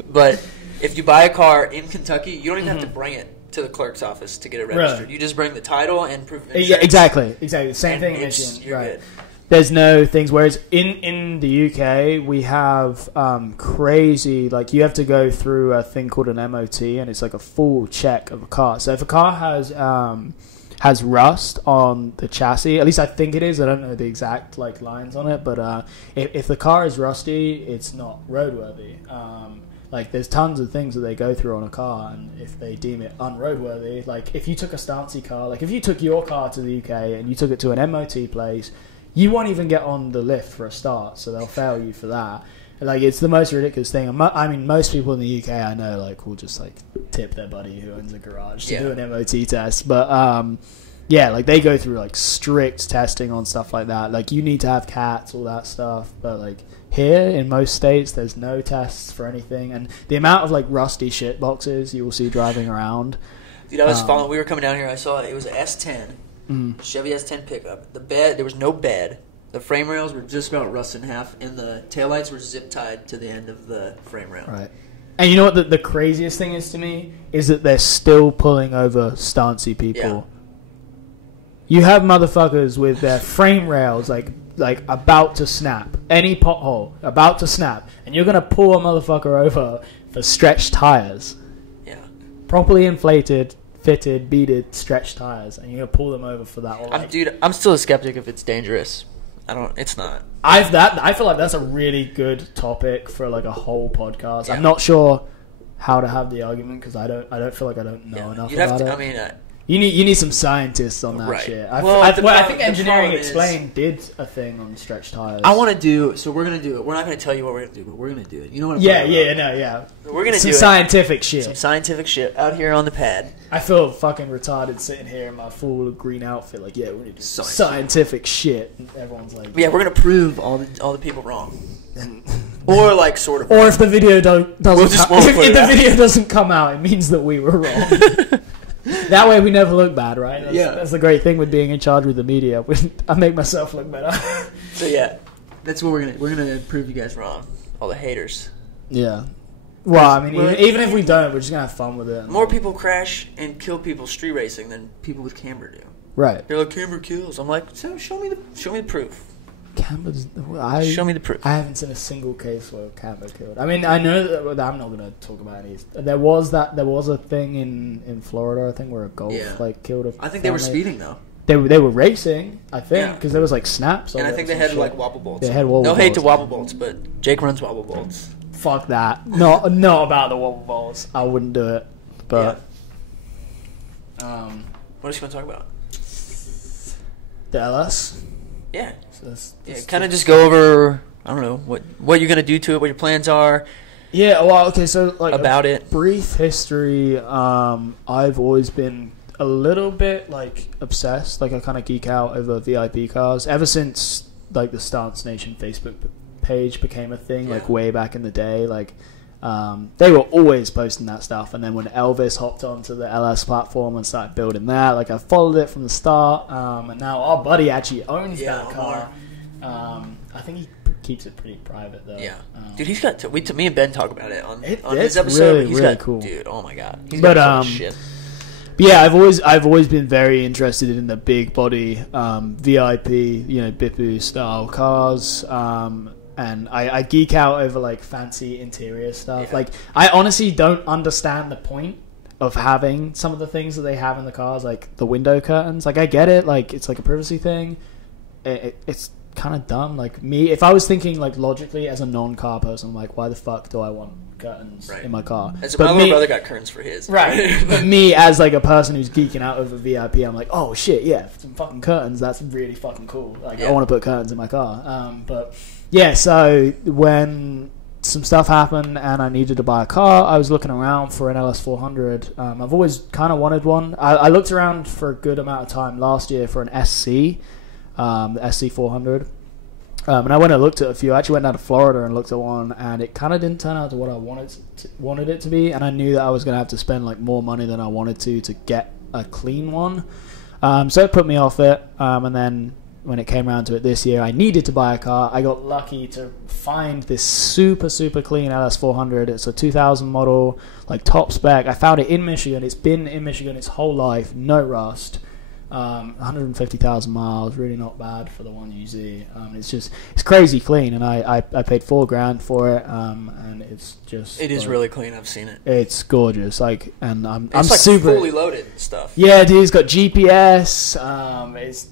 But if you buy a car in Kentucky, you don't even have to bring it to the clerk's office to get it registered. Really? You just bring the title and proof of insurance. Yeah, exactly. Same thing in Michigan. You're good. There's no things. Whereas in the UK, we have crazy. Like you have to go through a thing called an MOT, and it's like a full check of a car. So if a car has rust on the chassis, at least I think it is. I don't know the exact like lines on it, but if the car is rusty, it's not roadworthy. Like there's tons of things that they go through on a car, and if they deem it unroadworthy, like if you took a Stancy car, like if you took your car to the UK and you took it to an MOT place, you won't even get on the lift for a start, so they'll fail you for that. Like it's the most ridiculous thing. I mean, most people in the UK I know like will just like tip their buddy who owns a garage to do an MOT test, but yeah, like they go through like strict testing on stuff like that. Like you need to have cats, all that stuff, but like here in most states there's no tests for anything, and the amount of like rusty shit boxes you will see driving around. Dude, I was following. We were coming down here. I saw it was an S10, Chevy S10 pickup. The bed, there was no bed. The frame rails were just about rusted in half, and the taillights were zip tied to the end of the frame rail. Right. And you know what the craziest thing is to me is that they're still pulling over Stancy people. Yeah. You have motherfuckers with their frame rails like about to snap, any pothole about to snap, and you're gonna pull a motherfucker over for stretched tires. Yeah. Properly inflated fitted, beaded, stretched tires, and you're gonna pull them over for that. Or like, Dude, I'm still a skeptic if it's dangerous. It's not. I feel like that's a really good topic for like a whole podcast. Yeah. I'm not sure how to have the argument because I don't feel like I don't know enough about it. I mean, you need some scientists on that shit. I think Engineering Explained did a thing on stretch tires. I want to do, so we're going to do it. We're not going to tell you what we're going to do, but we're going to do it. You know what I'm talking about? We're going to do some scientific shit. Some scientific shit out here on the pad. I feel fucking retarded sitting here in my full green outfit like, yeah, we're going to do scientific shit. And everyone's like... Yeah, we're going to prove all the people wrong. Or like sort of. Or if the video doesn't come out, it means that we were wrong. That way we never look bad, right? That's the great thing with being in charge with the media. I make myself look better. So yeah, that's what we're gonna prove you guys wrong. All the haters. Yeah. Well, I mean, even if we don't, we're just gonna have fun with it. More people crash and kill people street racing than people with camber do. Right. They're like, camber kills. I'm like, so show me the proof. Show me the proof. I haven't seen a single case where camber killed. I mean, I know that I'm not going to talk about any. There was a thing in Florida, I think, where a Golf killed a I think they were speeding though. They were racing, I think, because there was like snaps. And I think they had like wobble bolts. They had wobble bolts. No hate to wobble bolts, but Jake runs wobble bolts. Fuck that. Not about the wobble bolts. I wouldn't do it. But what else you want to talk about? The LS. Yeah. Kind of just go over, I don't know, what you're going to do to it, what your plans are. Yeah, well, okay, so like about it. Brief history, I've always been a little bit like obsessed, like I kind of geek out over VIP cars ever since like the Stance Nation Facebook page became a thing, like way back in the day, like they were always posting that stuff, and then when Elvis hopped onto the LS platform and started building that, like I followed it from the start, and now our buddy actually owns that car. I think he keeps it pretty private though. Yeah, dude, he's got me and Ben talk about it on his Really, episode. He's really got, cool, dude. Oh my god, he's got so much shit. But yeah, I've always been very interested in the big body VIP, Bipu style cars. And I geek out over like fancy interior stuff. Like I honestly don't understand the point of having some of the things that they have in the cars, like the window curtains. Like I get it, like it's like a privacy thing. It's kind of dumb. Like me, if I was thinking like logically as a non-car person, I'm like, why the fuck do I want curtains in my car? My little brother got curtains for his. Right. But me as like a person who's geeking out over VIP, I'm like, oh shit, yeah, some fucking curtains. That's really fucking cool. Like I want to put curtains in my car. But yeah, so when some stuff happened and I needed to buy a car, I was looking around for an LS400. I've always kind of wanted one. I looked around for a good amount of time last year for an SC, the SC400. And I went and looked at a few. I actually went down to Florida and looked at one, and it kind of didn't turn out to what I wanted it to be. And I knew that I was going to have to spend like more money than I wanted to get a clean one. So it put me off it. And then when it came around to it this year, I needed to buy a car. I got lucky to find this super, super clean LS400. It's a 2000 model, like top spec. I found it in Michigan. It's been in Michigan its whole life, no rust. 150,000 miles, really not bad for the one you see. It's crazy clean, and I paid $4,000 for it, and it is really clean. I've seen it. It's gorgeous, like, and I'm like super fully loaded stuff. Yeah, dude, it's got GPS. It's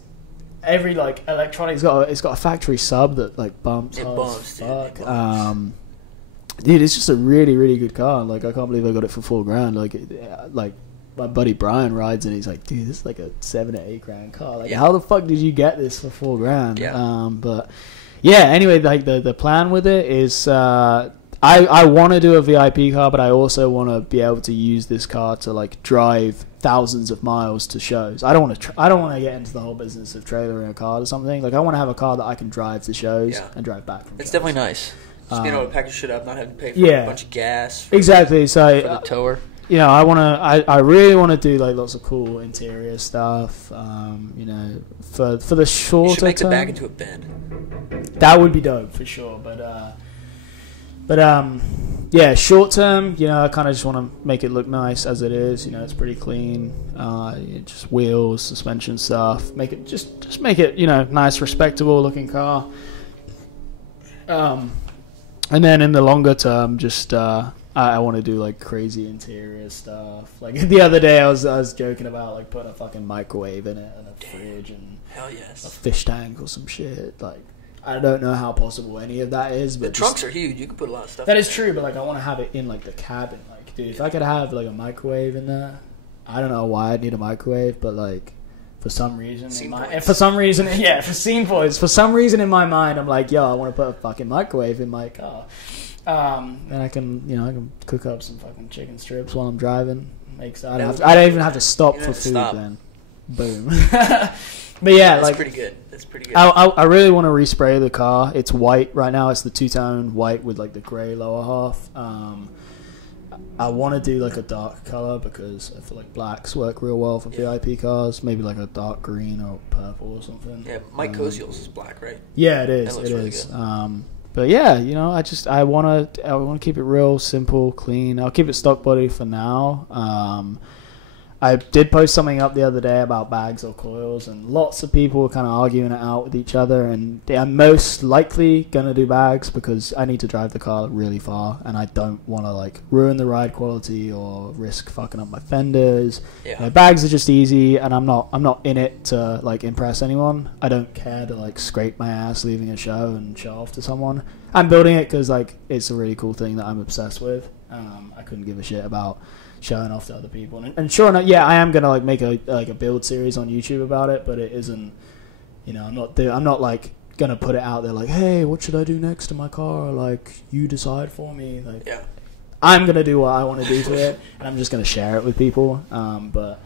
every like electronic. It's got a factory sub that like bumps. It bumps, fuck. Dude, it's just a really, really good car. Like, I can't believe I got it for $4,000. Like my buddy Brian rides and he's like, dude, this is like a $7,000 or $8,000 car. Like, how the fuck did you get this for $4,000? Yeah. But yeah, anyway, like the plan with it is, I want to do a VIP car, but I also want to be able to use this car to like drive thousands of miles to shows. I don't want to get into the whole business of trailering a car or something. Like, I want to have a car that I can drive to shows and drive back from. It's shows. Definitely nice. Just being able to pack your shit up, not having to pay for a bunch of gas. Exactly. So for the tower. You know, I really want to do like lots of cool interior stuff. You know, for the shorter You should make term, the bag into a bed. That would be dope for sure. But yeah, short term, you know, I kind of just want to make it look nice as it is. You know, it's pretty clean. Just wheels, suspension stuff. Make it just make it, you know, nice, respectable looking car. And then in the longer term, just I want to do like crazy interior stuff. Like the other day, I was joking about like putting a fucking microwave in it and a fridge and hell yes, a fish tank or some shit. Like I don't know how possible any of that is. But the trunks are huge. You can put a lot of stuff. That is true, but like I want to have it in like the cabin. Like, dude, if I could have like a microwave in there, I don't know why I'd need a microwave, but like for some reason, for some reason in my mind, I'm like, yo, I want to put a fucking microwave in my car. And I can cook up some fucking chicken strips while I'm driving. I don't even have to stop for food. Then, boom. But yeah, that's pretty good. That's pretty good. I really want to respray the car. It's white right now. It's the two-tone white with like the grey lower half. I want to do like a dark color because I feel like blacks work real well for VIP cars. Maybe like a dark green or purple or something. Yeah, Mike Koziel's is black, right? Yeah, it is. It really is. But yeah, I want to keep it real simple, clean. I'll keep it stock body for now. I did post something up the other day about bags or coils, and lots of people were kind of arguing it out with each other. And I'm most likely gonna do bags because I need to drive the car really far, and I don't want to like ruin the ride quality or risk fucking up my fenders. Yeah. Bags are just easy, and I'm not in it to like impress anyone. I don't care to like scrape my ass leaving a show and show off to someone. I'm building it because like it's a really cool thing that I'm obsessed with. I couldn't give a shit about showing off to other people, and sure enough, yeah, I am gonna like make a build series on YouTube about it, but it isn't, I'm not like gonna put it out there like, hey, what should I do next to my car? Like, you decide for me. Like, yeah, I'm gonna do what I want to do to it, and I'm just gonna share it with people. But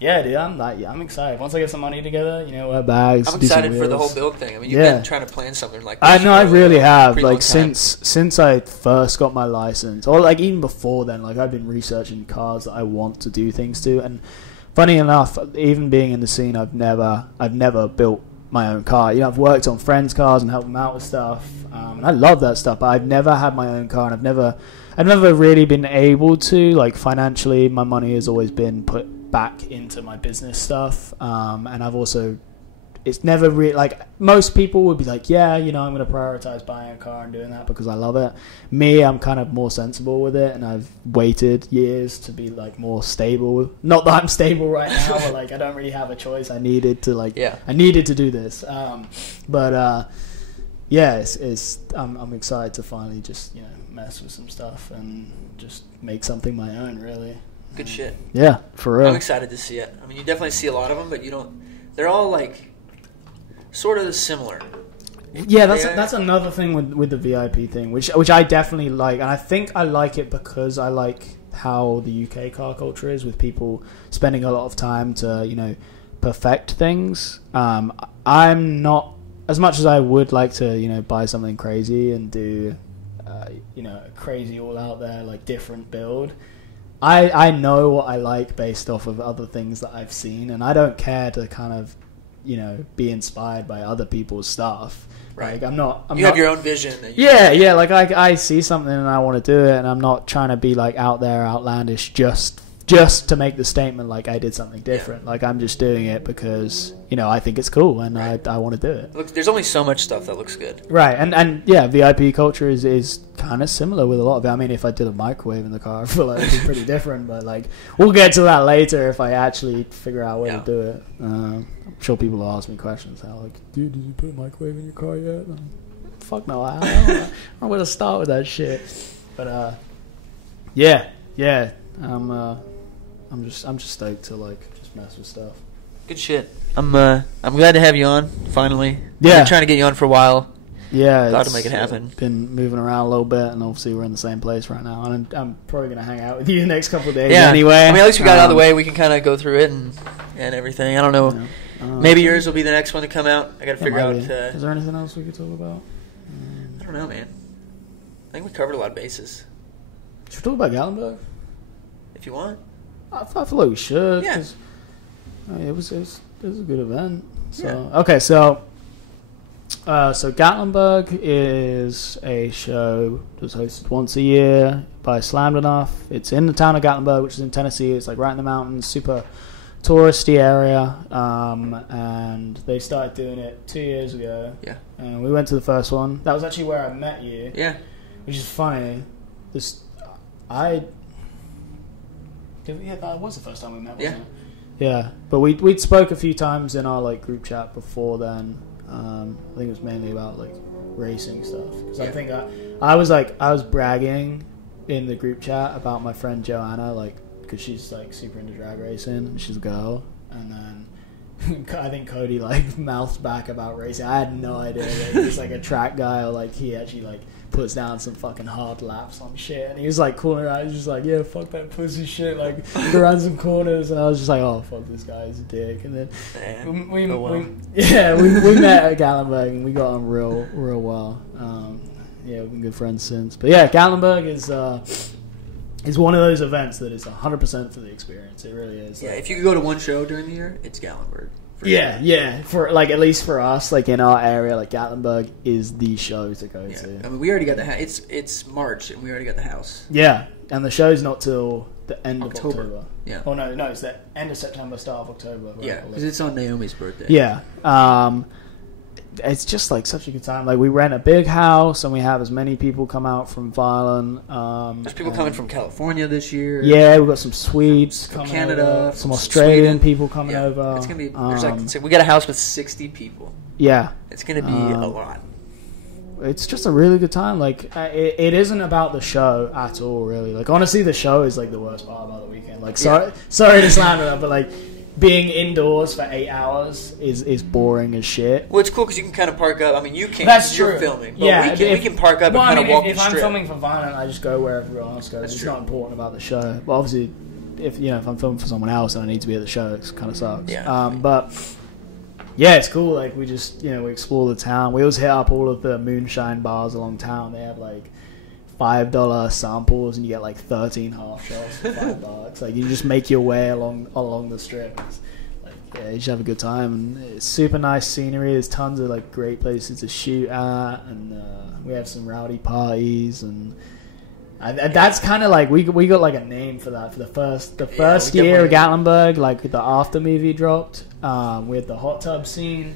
yeah, dude, I'm excited. Once I get some money together, we'll have bags. I'm excited for the whole build thing. I mean, you've been trying to plan something like this. I know, I really have. Like since I first got my license, or like even before then, like I've been researching cars that I want to do things to. And funny enough, even being in the scene, I've never built my own car. I've worked on friends' cars and helped them out with stuff, and I love that stuff. But I've never had my own car, and I've never really been able to. Like financially, my money has always been put back into my business stuff, and I've also, it's never really like most people would be like, yeah, I'm going to prioritize buying a car and doing that because I love it. Me, I'm kind of more sensible with it, and I've waited years to be like more stable. Not that I'm stable right now, but like I don't really have a choice. I needed to I needed to do this, but yeah, I'm excited to finally just mess with some stuff and just make something my own, really. Good shit. Yeah, for real. I'm excited to see it. I mean, you definitely see a lot of them, but they're all like sort of similar. Yeah, that's another thing with the VIP thing, which I definitely like, and I think I like it because I like how the UK car culture is, with people spending a lot of time to perfect things. I'm not, as much as I would like to buy something crazy and do a crazy all out there like different build. I know what I like based off of other things that I've seen, and I don't care to kind of, be inspired by other people's stuff. Right. Like you have your own vision. Yeah. Like I see something and I want to do it, and I'm not trying to be like out there outlandish just to make the statement like I did something different. Yeah. Like I'm just doing it because I think it's cool and I want to do it. Look, there's only so much stuff that looks good. Right, and yeah, VIP culture is kind of similar with a lot of it. I mean, if I did a microwave in the car, I feel like it'd be pretty different. But like, we'll get to that later if I actually figure out where to do it. I'm sure people will ask me questions. How like, dude, did you put a microwave in your car yet? Fuck no, I don't know where to start with that shit. But yeah. I'm just stoked to like just mess with stuff. Good shit. I'm glad to have you on finally. Yeah, I've been trying to get you on for a while. Yeah, thought to make it happen. Been moving around a little bit, and obviously we're in the same place right now. And I'm probably gonna hang out with you the next couple of days. Yeah. Anyway, I mean, at least we got it out of the way. We can kind of go through it and everything. I don't know. Maybe yours will be the next one to come out. I got to figure out. Is there anything else we could talk about? I don't know, man. I think we covered a lot of bases. Should we talk about Gatlinburg? If you want. I feel like we should. Yeah. It was a good event. So okay, so Gatlinburg is a show that's hosted once a year by Slammed Enough. It's in the town of Gatlinburg, which is in Tennessee. It's like right in the mountains, super touristy area. And they started doing it 2 years ago. Yeah. And we went to the first one. That was actually where I met you. Yeah. Which is funny. That was the first time we met. Yeah. Wasn't it? Yeah, but we'd spoke a few times in our like group chat before then. I think it was mainly about like racing stuff. Because I think I was bragging in the group chat about my friend Joanna, like, because she's like super into drag racing and she's a girl, and then I think Cody like mouthed back about racing. I had no idea that he was like a track guy, or like he actually like puts down some fucking hard laps on shit, and he was like calling her out. He was just like, yeah, fuck that pussy shit, like around some corners, and I was just like, oh fuck, this guy's a dick. And then we met at Gatlinburg and we got on real well. Yeah, we've been good friends since. But yeah, Gatlinburg is one of those events that is 100% for the experience. It really is. Yeah, if you could go to one show during the year, it's Gatlinburg. Yeah. For like, at least for us, like in our area, like Gatlinburg is the show to go to. I mean, we already got the house. It's March, and we already got the house. Yeah, and the show's not till the end of October. Yeah. Oh no, it's the end of September, start of October. Right? Yeah, because it's on Naomi's birthday. Yeah. It's just like such a good time. Like we rent a big house and we have as many people come out from Violent. There's people coming from California this year. Yeah, we've got some Swedes from coming Canada, over, some Australian people coming yeah, over. It's gonna be. So we got a house with 60 people. Yeah, it's gonna be a lot. It's just a really good time. Like it isn't about the show at all, really. Like honestly, the show is like the worst part about the weekend. Like sorry to slam it up, but like, being indoors for 8 hours is boring as shit. Well, it's cool because you can kind of park up. I mean, you can't. That's true. You're filming. But yeah, we can park up and kind of walk the If strip. I'm filming for Violent, I just go where everyone else goes. It's not important about the show. But obviously, if I'm filming for someone else and I need to be at the show, it kind of sucks. Yeah. But yeah, it's cool. Like we just we explore the town. We always hit up all of the moonshine bars along town. They have like $5 samples and you get like 13 half shots for $5. Like you just make your way along the strip. Yeah, you just have a good time, and it's super nice scenery. There's tons of like great places to shoot at, and we have some rowdy parties, and that's kind of like we got like a name for that for the first year of Gatlinburg. Like the after movie dropped, we had the hot tub scene,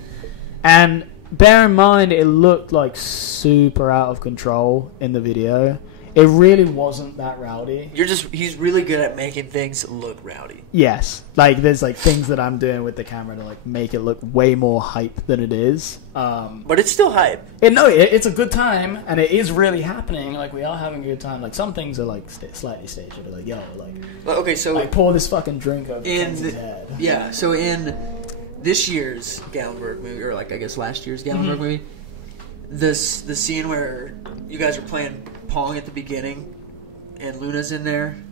and bear in mind it looked like super out of control in the video. It really wasn't that rowdy. He's really good at making things look rowdy. Yes. Like, there's, like, things that I'm doing with the camera to, like, make it look way more hype than it is. But it's still hype. It's a good time, and it is really happening. Like, we are having a good time. Like, some things are, like, slightly staged. They're like, yo, like... Okay, so... Like, pour this fucking drink over Kenzie's head. Yeah, so in this year's Gatlinburg movie, or, like, I guess last year's Gatlinburg movie, the scene where you guys are playing Pong at the beginning, and Luna's in there,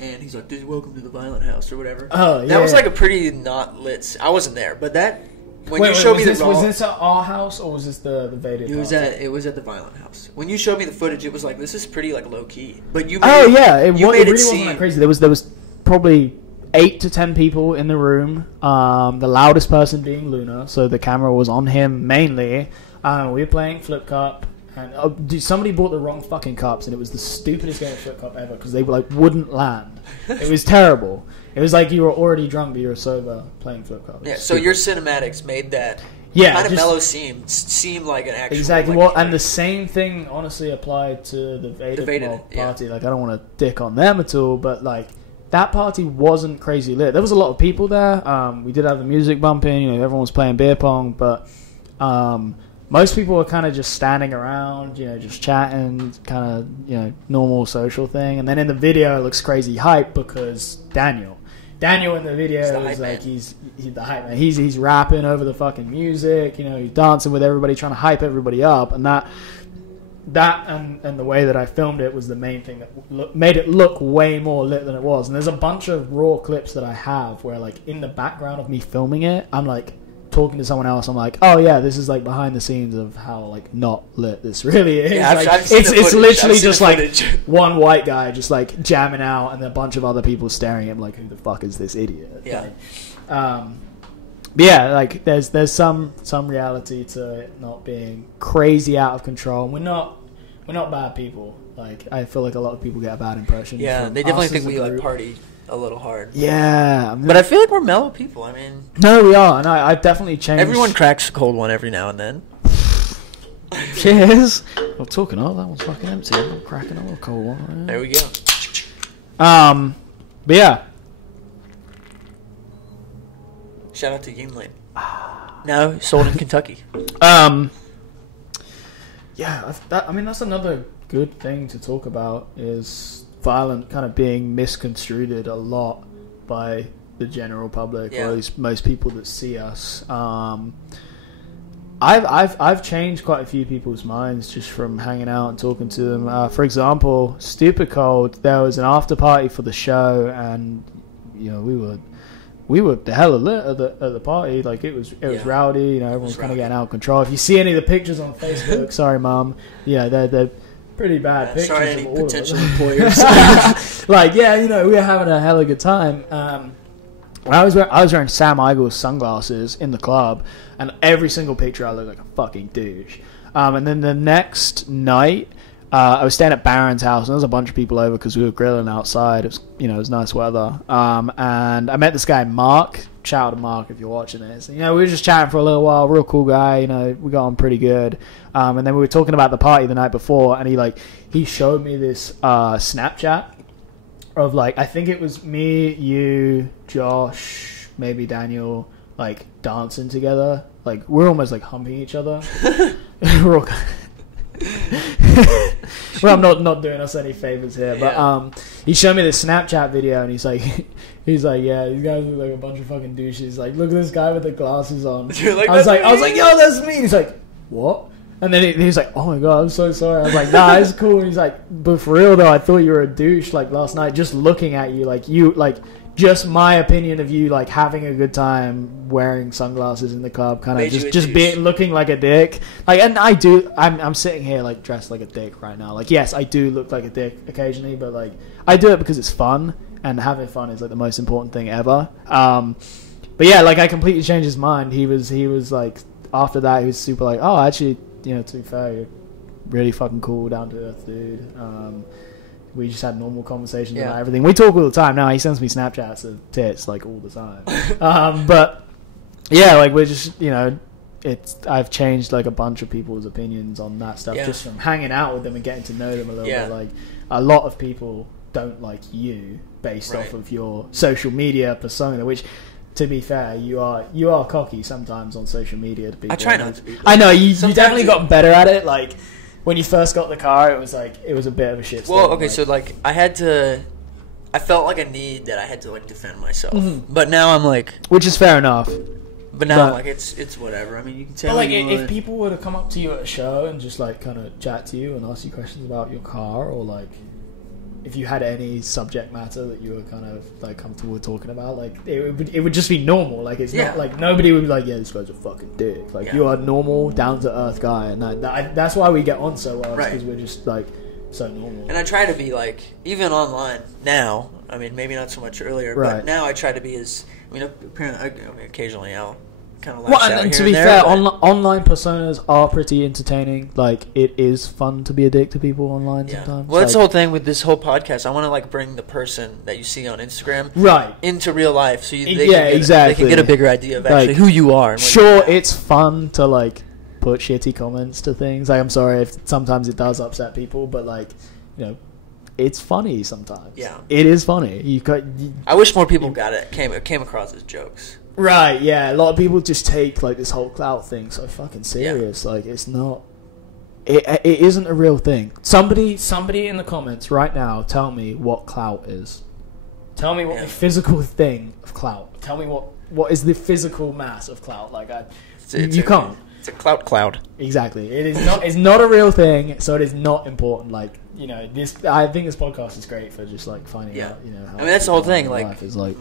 and he's like, "Welcome to the Violent House" or whatever. Oh, yeah. That was like a pretty not lit. I wasn't there, but that you showed me the raw. Was this at our house or was this the Vader? It was at the Violent House. When you showed me the footage, it was like, this is pretty like low key. But you it really wasn't that crazy. There was probably 8 to 10 people in the room. The loudest person being Luna, so the camera was on him mainly. We were playing Flip Cup. And somebody bought the wrong fucking cups, and it was the stupidest game of Flip Cup ever because they wouldn't land. It was terrible. It was like you were already drunk, but you were sober playing Flip Cup. Yeah, so your cinematics made that kind of mellow seem like an actual... Exactly. Well, and the same thing honestly applied to the Vader party. Like, I don't want to dick on them at all, but like, that party wasn't crazy lit. There was a lot of people there. We did have the music bumping. Everyone was playing beer pong, but... most people were kind of just standing around, just chatting, kind of, normal social thing. And then in the video, it looks crazy hype because Daniel in the video is like, he's the hype man. He's rapping over the fucking music, he's dancing with everybody, trying to hype everybody up. And that and the way that I filmed it was the main thing that made it look way more lit than it was. And there's a bunch of raw clips that I have where, like, in the background of me filming it, I'm like, talking to someone else, I'm like, oh yeah, this is like behind the scenes of how like not lit this really is. Yeah, like, it's literally just like one white guy just like jamming out and a bunch of other people staring at him like, who the fuck is this idiot? Yeah. Like there's some reality to it not being crazy out of control. We're not bad people. Like, I feel like a lot of people get a bad impression. Yeah, they definitely think we like party a little hard. Yeah. But I feel like we're mellow people. I mean... No, we are. And I've definitely changed. Everyone cracks a cold one every now and then. Cheers. I'm talking, that one's fucking empty. I'm cracking a cold one. There we go. But yeah. Shout out to Yingling. Now sold in Kentucky. Yeah, I mean, that's another good thing to talk about, is violent kind of being misconstrued a lot by the general public, or at least most people that see us. I've changed quite a few people's minds just from hanging out and talking to them. For example, Stupid Cold, there was an after party for the show, and you know, we were the hell of lit at the party. Like, it was rowdy, you know, everyone was kind of getting out of control. If you see any of the pictures on Facebook, sorry mom, yeah, they're pretty bad pictures. Sorry, any potential employers. Like, yeah, you know, we were having a hell of a good time. I was wearing Sam Eigel's sunglasses in the club, and every single picture I looked like a fucking douche. And then the next night, I was staying at Baron's house, and there was a bunch of people over because we were grilling outside. It was, you know, it was nice weather. And I met this guy, Mark. Shout out to Mark if you're watching this. And, you know, we were just chatting for a little while. Real cool guy. You know, we got on pretty good. And then we were talking about the party the night before, and he showed me this Snapchat of, like, I think it was me, you, Josh, maybe Daniel, like, dancing together. Like, we're almost like humping each other. We're all well, I'm not doing us any favors here, but he showed me this Snapchat video, and he's like, yeah, these guys look like a bunch of fucking douches. Like, look at this guy with the glasses on. Like, I was like, yo, that's me. He's like, what? And then he's like, oh my god, I'm so sorry. I was like, nah, it's cool. And he's like, but for real though, I thought you were a douche. Like, last night, just looking at you, like just my opinion of you, like, having a good time wearing sunglasses in the club, kind of just looking like a dick. Like, and I'm sitting here, like, dressed like a dick right now. Like, yes, I do look like a dick occasionally, but, like, I do it because it's fun, and having fun is, like, the most important thing ever. But yeah, like, I completely changed his mind. He was like, after that, he was super like, oh, actually, you know, to be fair, you're really fucking cool, down to earth dude. We just had normal conversations about everything. We talk all the time now. He sends me Snapchats of tits, like, all the time. But yeah, like, we're just, you know, I've changed, like, a bunch of people's opinions on that stuff just from hanging out with them and getting to know them a little bit. Like, a lot of people don't like you based off of your social media persona, which, to be fair, you are cocky sometimes on social media. To be I try not to be. I know you definitely got better at it. Like, when you first got the car, it was a bit of a shit. Well, okay, so, like, I felt like a need that I had to, like, defend myself. Mm-hmm. But now I'm like, which is fair enough. But now I'm like, it's whatever. I mean, you can tell. But, like, if people were to come up to you at a show and just, like, kind of chat to you and ask you questions about your car, or, like, if you had any subject matter that you were kind of, like, comfortable talking about, like, it would just be normal. Like, it's not like nobody would be like, yeah, this guy's a fucking dick. Like, you are a normal, down to earth guy, and that's why we get on so well, because we're just, like, so normal. And I try to be, like, even online now. I mean, maybe not so much earlier, but now I try to be as. I mean, apparently, occasionally I'll kind of lash out and here to be and there, fair, online personas are pretty entertaining. Like, it is fun to be a dick to people online sometimes. Well, that's the whole thing with this whole podcast. I want to, like, bring the person that you see on Instagram into real life, so they can get a bigger idea of actually, like, who you are. And sure, it's fun to, like, put shitty comments to things. Like, I'm sorry if sometimes it does upset people, but, like, you know, it's funny sometimes. Yeah, it is funny. I wish more people came across as jokes. Right, yeah. A lot of people just take, like, this whole clout thing so fucking serious. Like, it's not. It isn't a real thing. Somebody in the comments right now, tell me what clout is. Tell me what the physical thing of clout. Tell me what is the physical mass of clout. Like, you can't. It's a clout cloud. Exactly. It is not. It's not a real thing, so it is not important. Like, you know, I think this podcast is great for just, like, finding out. You know, how, I mean, that's the whole thing. Like, life is like.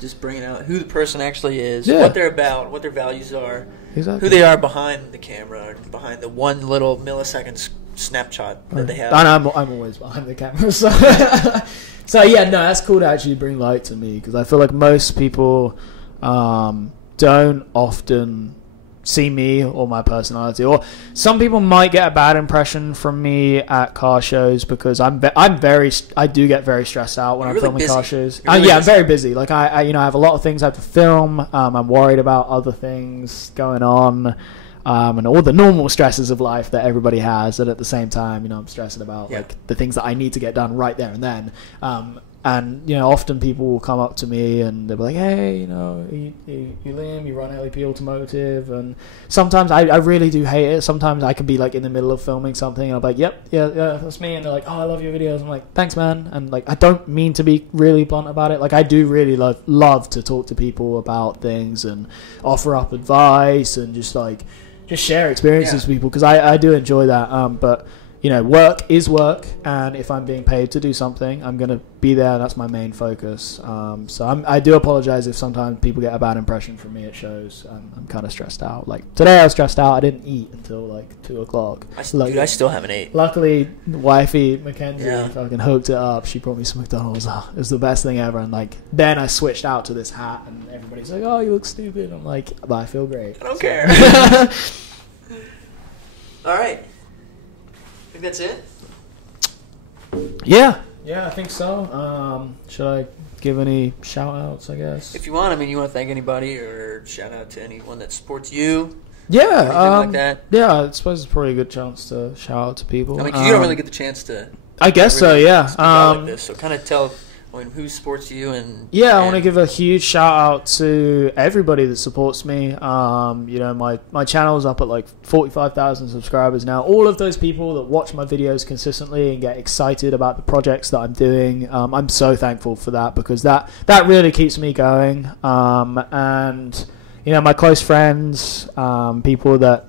Just bringing out who the person actually is, what they're about, what their values are, who they are behind the camera, or behind the one little millisecond snapshot that they have. I'm always behind the camera, so so yeah, no, that's cool to actually bring light to me, because I feel like most people don't often see me or my personality, or some people might get a bad impression from me at car shows, because I do get very stressed out when I'm filming busy. Car shows. I'm very busy. Like, I have a lot of things I have to film. I'm worried about other things going on, and all the normal stresses of life that everybody has. And at the same time, you know, I'm stressing about like the things that I need to get done right there and then. And often people will come up to me and they'll be like, hey, you Liam, you run LAKEY Automotive. And sometimes I really do hate it. Sometimes I could be like in the middle of filming something and I'm like, yep, yeah, that's me. And they're like, oh, I love your videos. I'm like, thanks, man. And like, I don't mean to be really blunt about it. Like, I do really love to talk to people about things and offer up advice and just share experiences with people, because I do enjoy that. But work is work, and if I'm being paid to do something, I'm going to be there. That's my main focus. So I do apologize if sometimes people get a bad impression from me at shows. I'm kind of stressed out. Like today I was stressed out. I didn't eat until like 2 o'clock. Dude, I still haven't ate. Luckily, wifey Mackenzie fucking hooked it up. She brought me some McDonald's. It was the best thing ever. And like then I switched out to this hat, and everybody's like, "Oh, you look stupid." I'm like, "But I feel great." I don't care. All right. Think that's it? Yeah, I think so. Should I give any shout outs, I guess? If you want, you want to thank anybody or shout out to anyone that supports you? Yeah, like that? Yeah, I suppose it's probably a good chance to shout out to people. Because you don't really get the chance to. I guess really so, yeah. Speak out like this, so kind of tell who supports you and. Yeah, I want to give a huge shout out to everybody that supports me. My channel's up at like 45,000 subscribers now. All of those people that watch my videos consistently and get excited about the projects that I'm doing, I'm so thankful for that, because that really keeps me going. And my close friends, people that.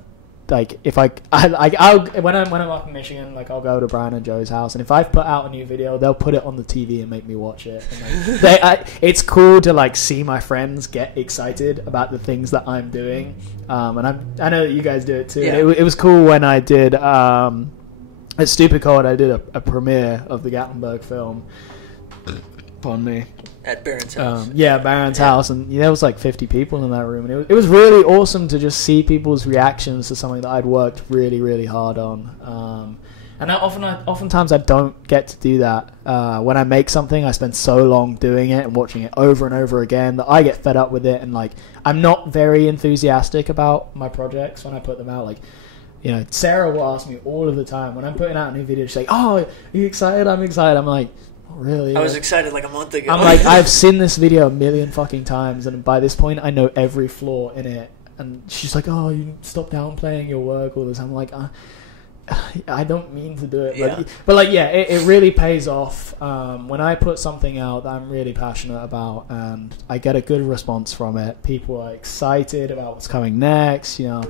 Like if I'll when I'm up in Michigan, like I'll go to Brian and Joe's house, and if I've put out a new video, they'll put it on the TV and make me watch it. And like, it's cool to like see my friends get excited about the things that I'm doing, and I know that you guys do it too. Yeah. It was cool when I did at Stupid Cold. I did a premiere of the Gatlinburg film. Pardon me. At Barron's house. Barron's house, and there was like 50 people in that room, and it was really awesome to just see people's reactions to something that I'd worked really, really hard on. And oftentimes I don't get to do that. When I make something, I spend so long doing it and watching it over and over again that I get fed up with it, and like I'm not very enthusiastic about my projects when I put them out. Like, Sarah will ask me all of the time when I'm putting out a new video, she's like, "Oh, are you excited?" I'm excited. I'm like, really? I was excited like a month ago. I'm like, I've seen this video a million fucking times, and by this point I know every flaw in it. And she's like, "Oh, you stop downplaying your work all the time." I'm like, I don't mean to do it, but it really pays off when I put something out that I'm really passionate about, and I get a good response from it. People are excited about what's coming next, So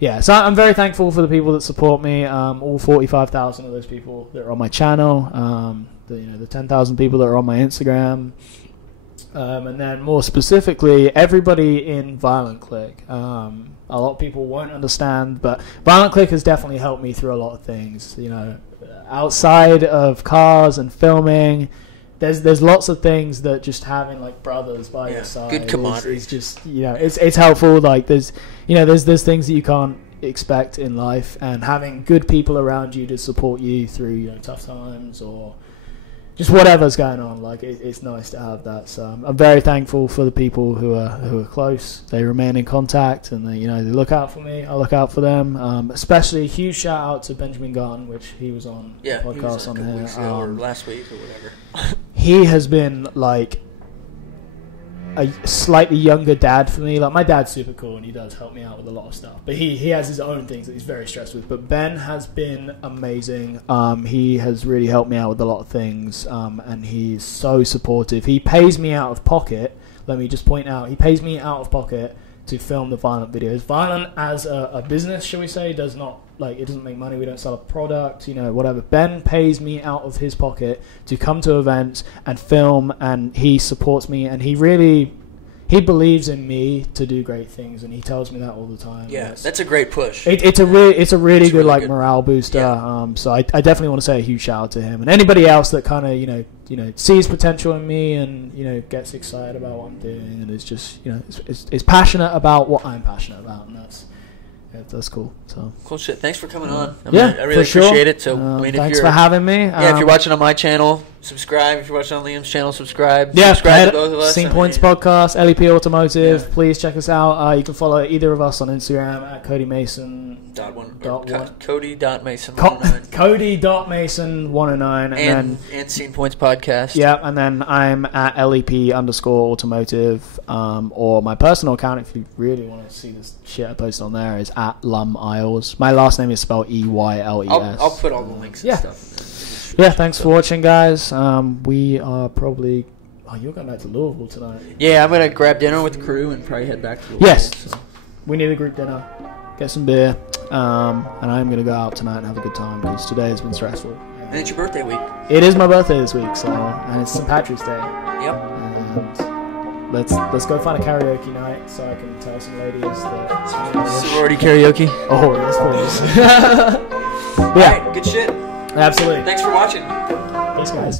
I'm very thankful for the people that support me. All 45,000 of those people that are on my channel. The 10,000 people that are on my Instagram, and then more specifically, everybody in Violent Click. A lot of people won't understand, but Violent Click has definitely helped me through a lot of things. Outside of cars and filming, there's lots of things that just having like brothers by your side good camaraderie is just it's helpful. Like there's things that you can't expect in life, and having good people around you to support you through tough times or just whatever's going on, like it's nice to have that. So I'm very thankful for the people who are close. They remain in contact, and they look out for me. I look out for them. Especially a huge shout out to Benjamin Gunn, which he was on the podcast he was on a couple here weeks ago or last week or whatever. He has been like a slightly younger dad for me. Like my dad's super cool and he does help me out with a lot of stuff, but he has his own things that he's very stressed with. But Ben has been amazing. He has really helped me out with a lot of things, and he's so supportive. He pays me out of pocket. Let me just point out, he pays me out of pocket to film the Violent videos. Violent as a business, shall we say, does not, like, it doesn't make money. We don't sell a product, whatever. Ben pays me out of his pocket to come to events and film, and he supports me, and he believes in me to do great things, and he tells me that all the time. Yeah, that's a great push. It's a really good like morale booster. Yeah. So I definitely want to say a huge shout out to him and anybody else that kind of sees potential in me and gets excited about what I'm doing and is just is passionate about what I'm passionate about, and that's cool. So cool shit. Thanks for coming on. I really appreciate it. So thanks for having me. If you're watching on my channel, subscribe. If you're watching on Liam's channel, subscribe. Yeah, subscribe to both of us. Scene Points Podcast, LAKEY Automotive. Yeah. Please check us out. You can follow either of us on Instagram at Cody Mason Cody.Mason109. Cody.Mason109. And Scene Points Podcast. Yeah, and then I'm at LEP_automotive. Or my personal account, if you really want to see this shit I post on there, is at Liam Eyles. My last name is spelled EYLES. I'll put all the links and stuff. Yeah, thanks for watching, guys. We are probably... Oh, you're going back to Louisville tonight. Yeah, I'm going to grab dinner with the crew and probably head back to Louisville. Yes. So. We need a group dinner. Get some beer. And I'm going to go out tonight and have a good time because today has been stressful. And it's your birthday week. It is my birthday this week, and it's St. Patrick's Day. Yep. And let's go find a karaoke night so I can tell some ladies that... Sorority karaoke? Oh, yes, please. Yeah. All right, good shit. Absolutely. Thanks for watching. Thanks, guys.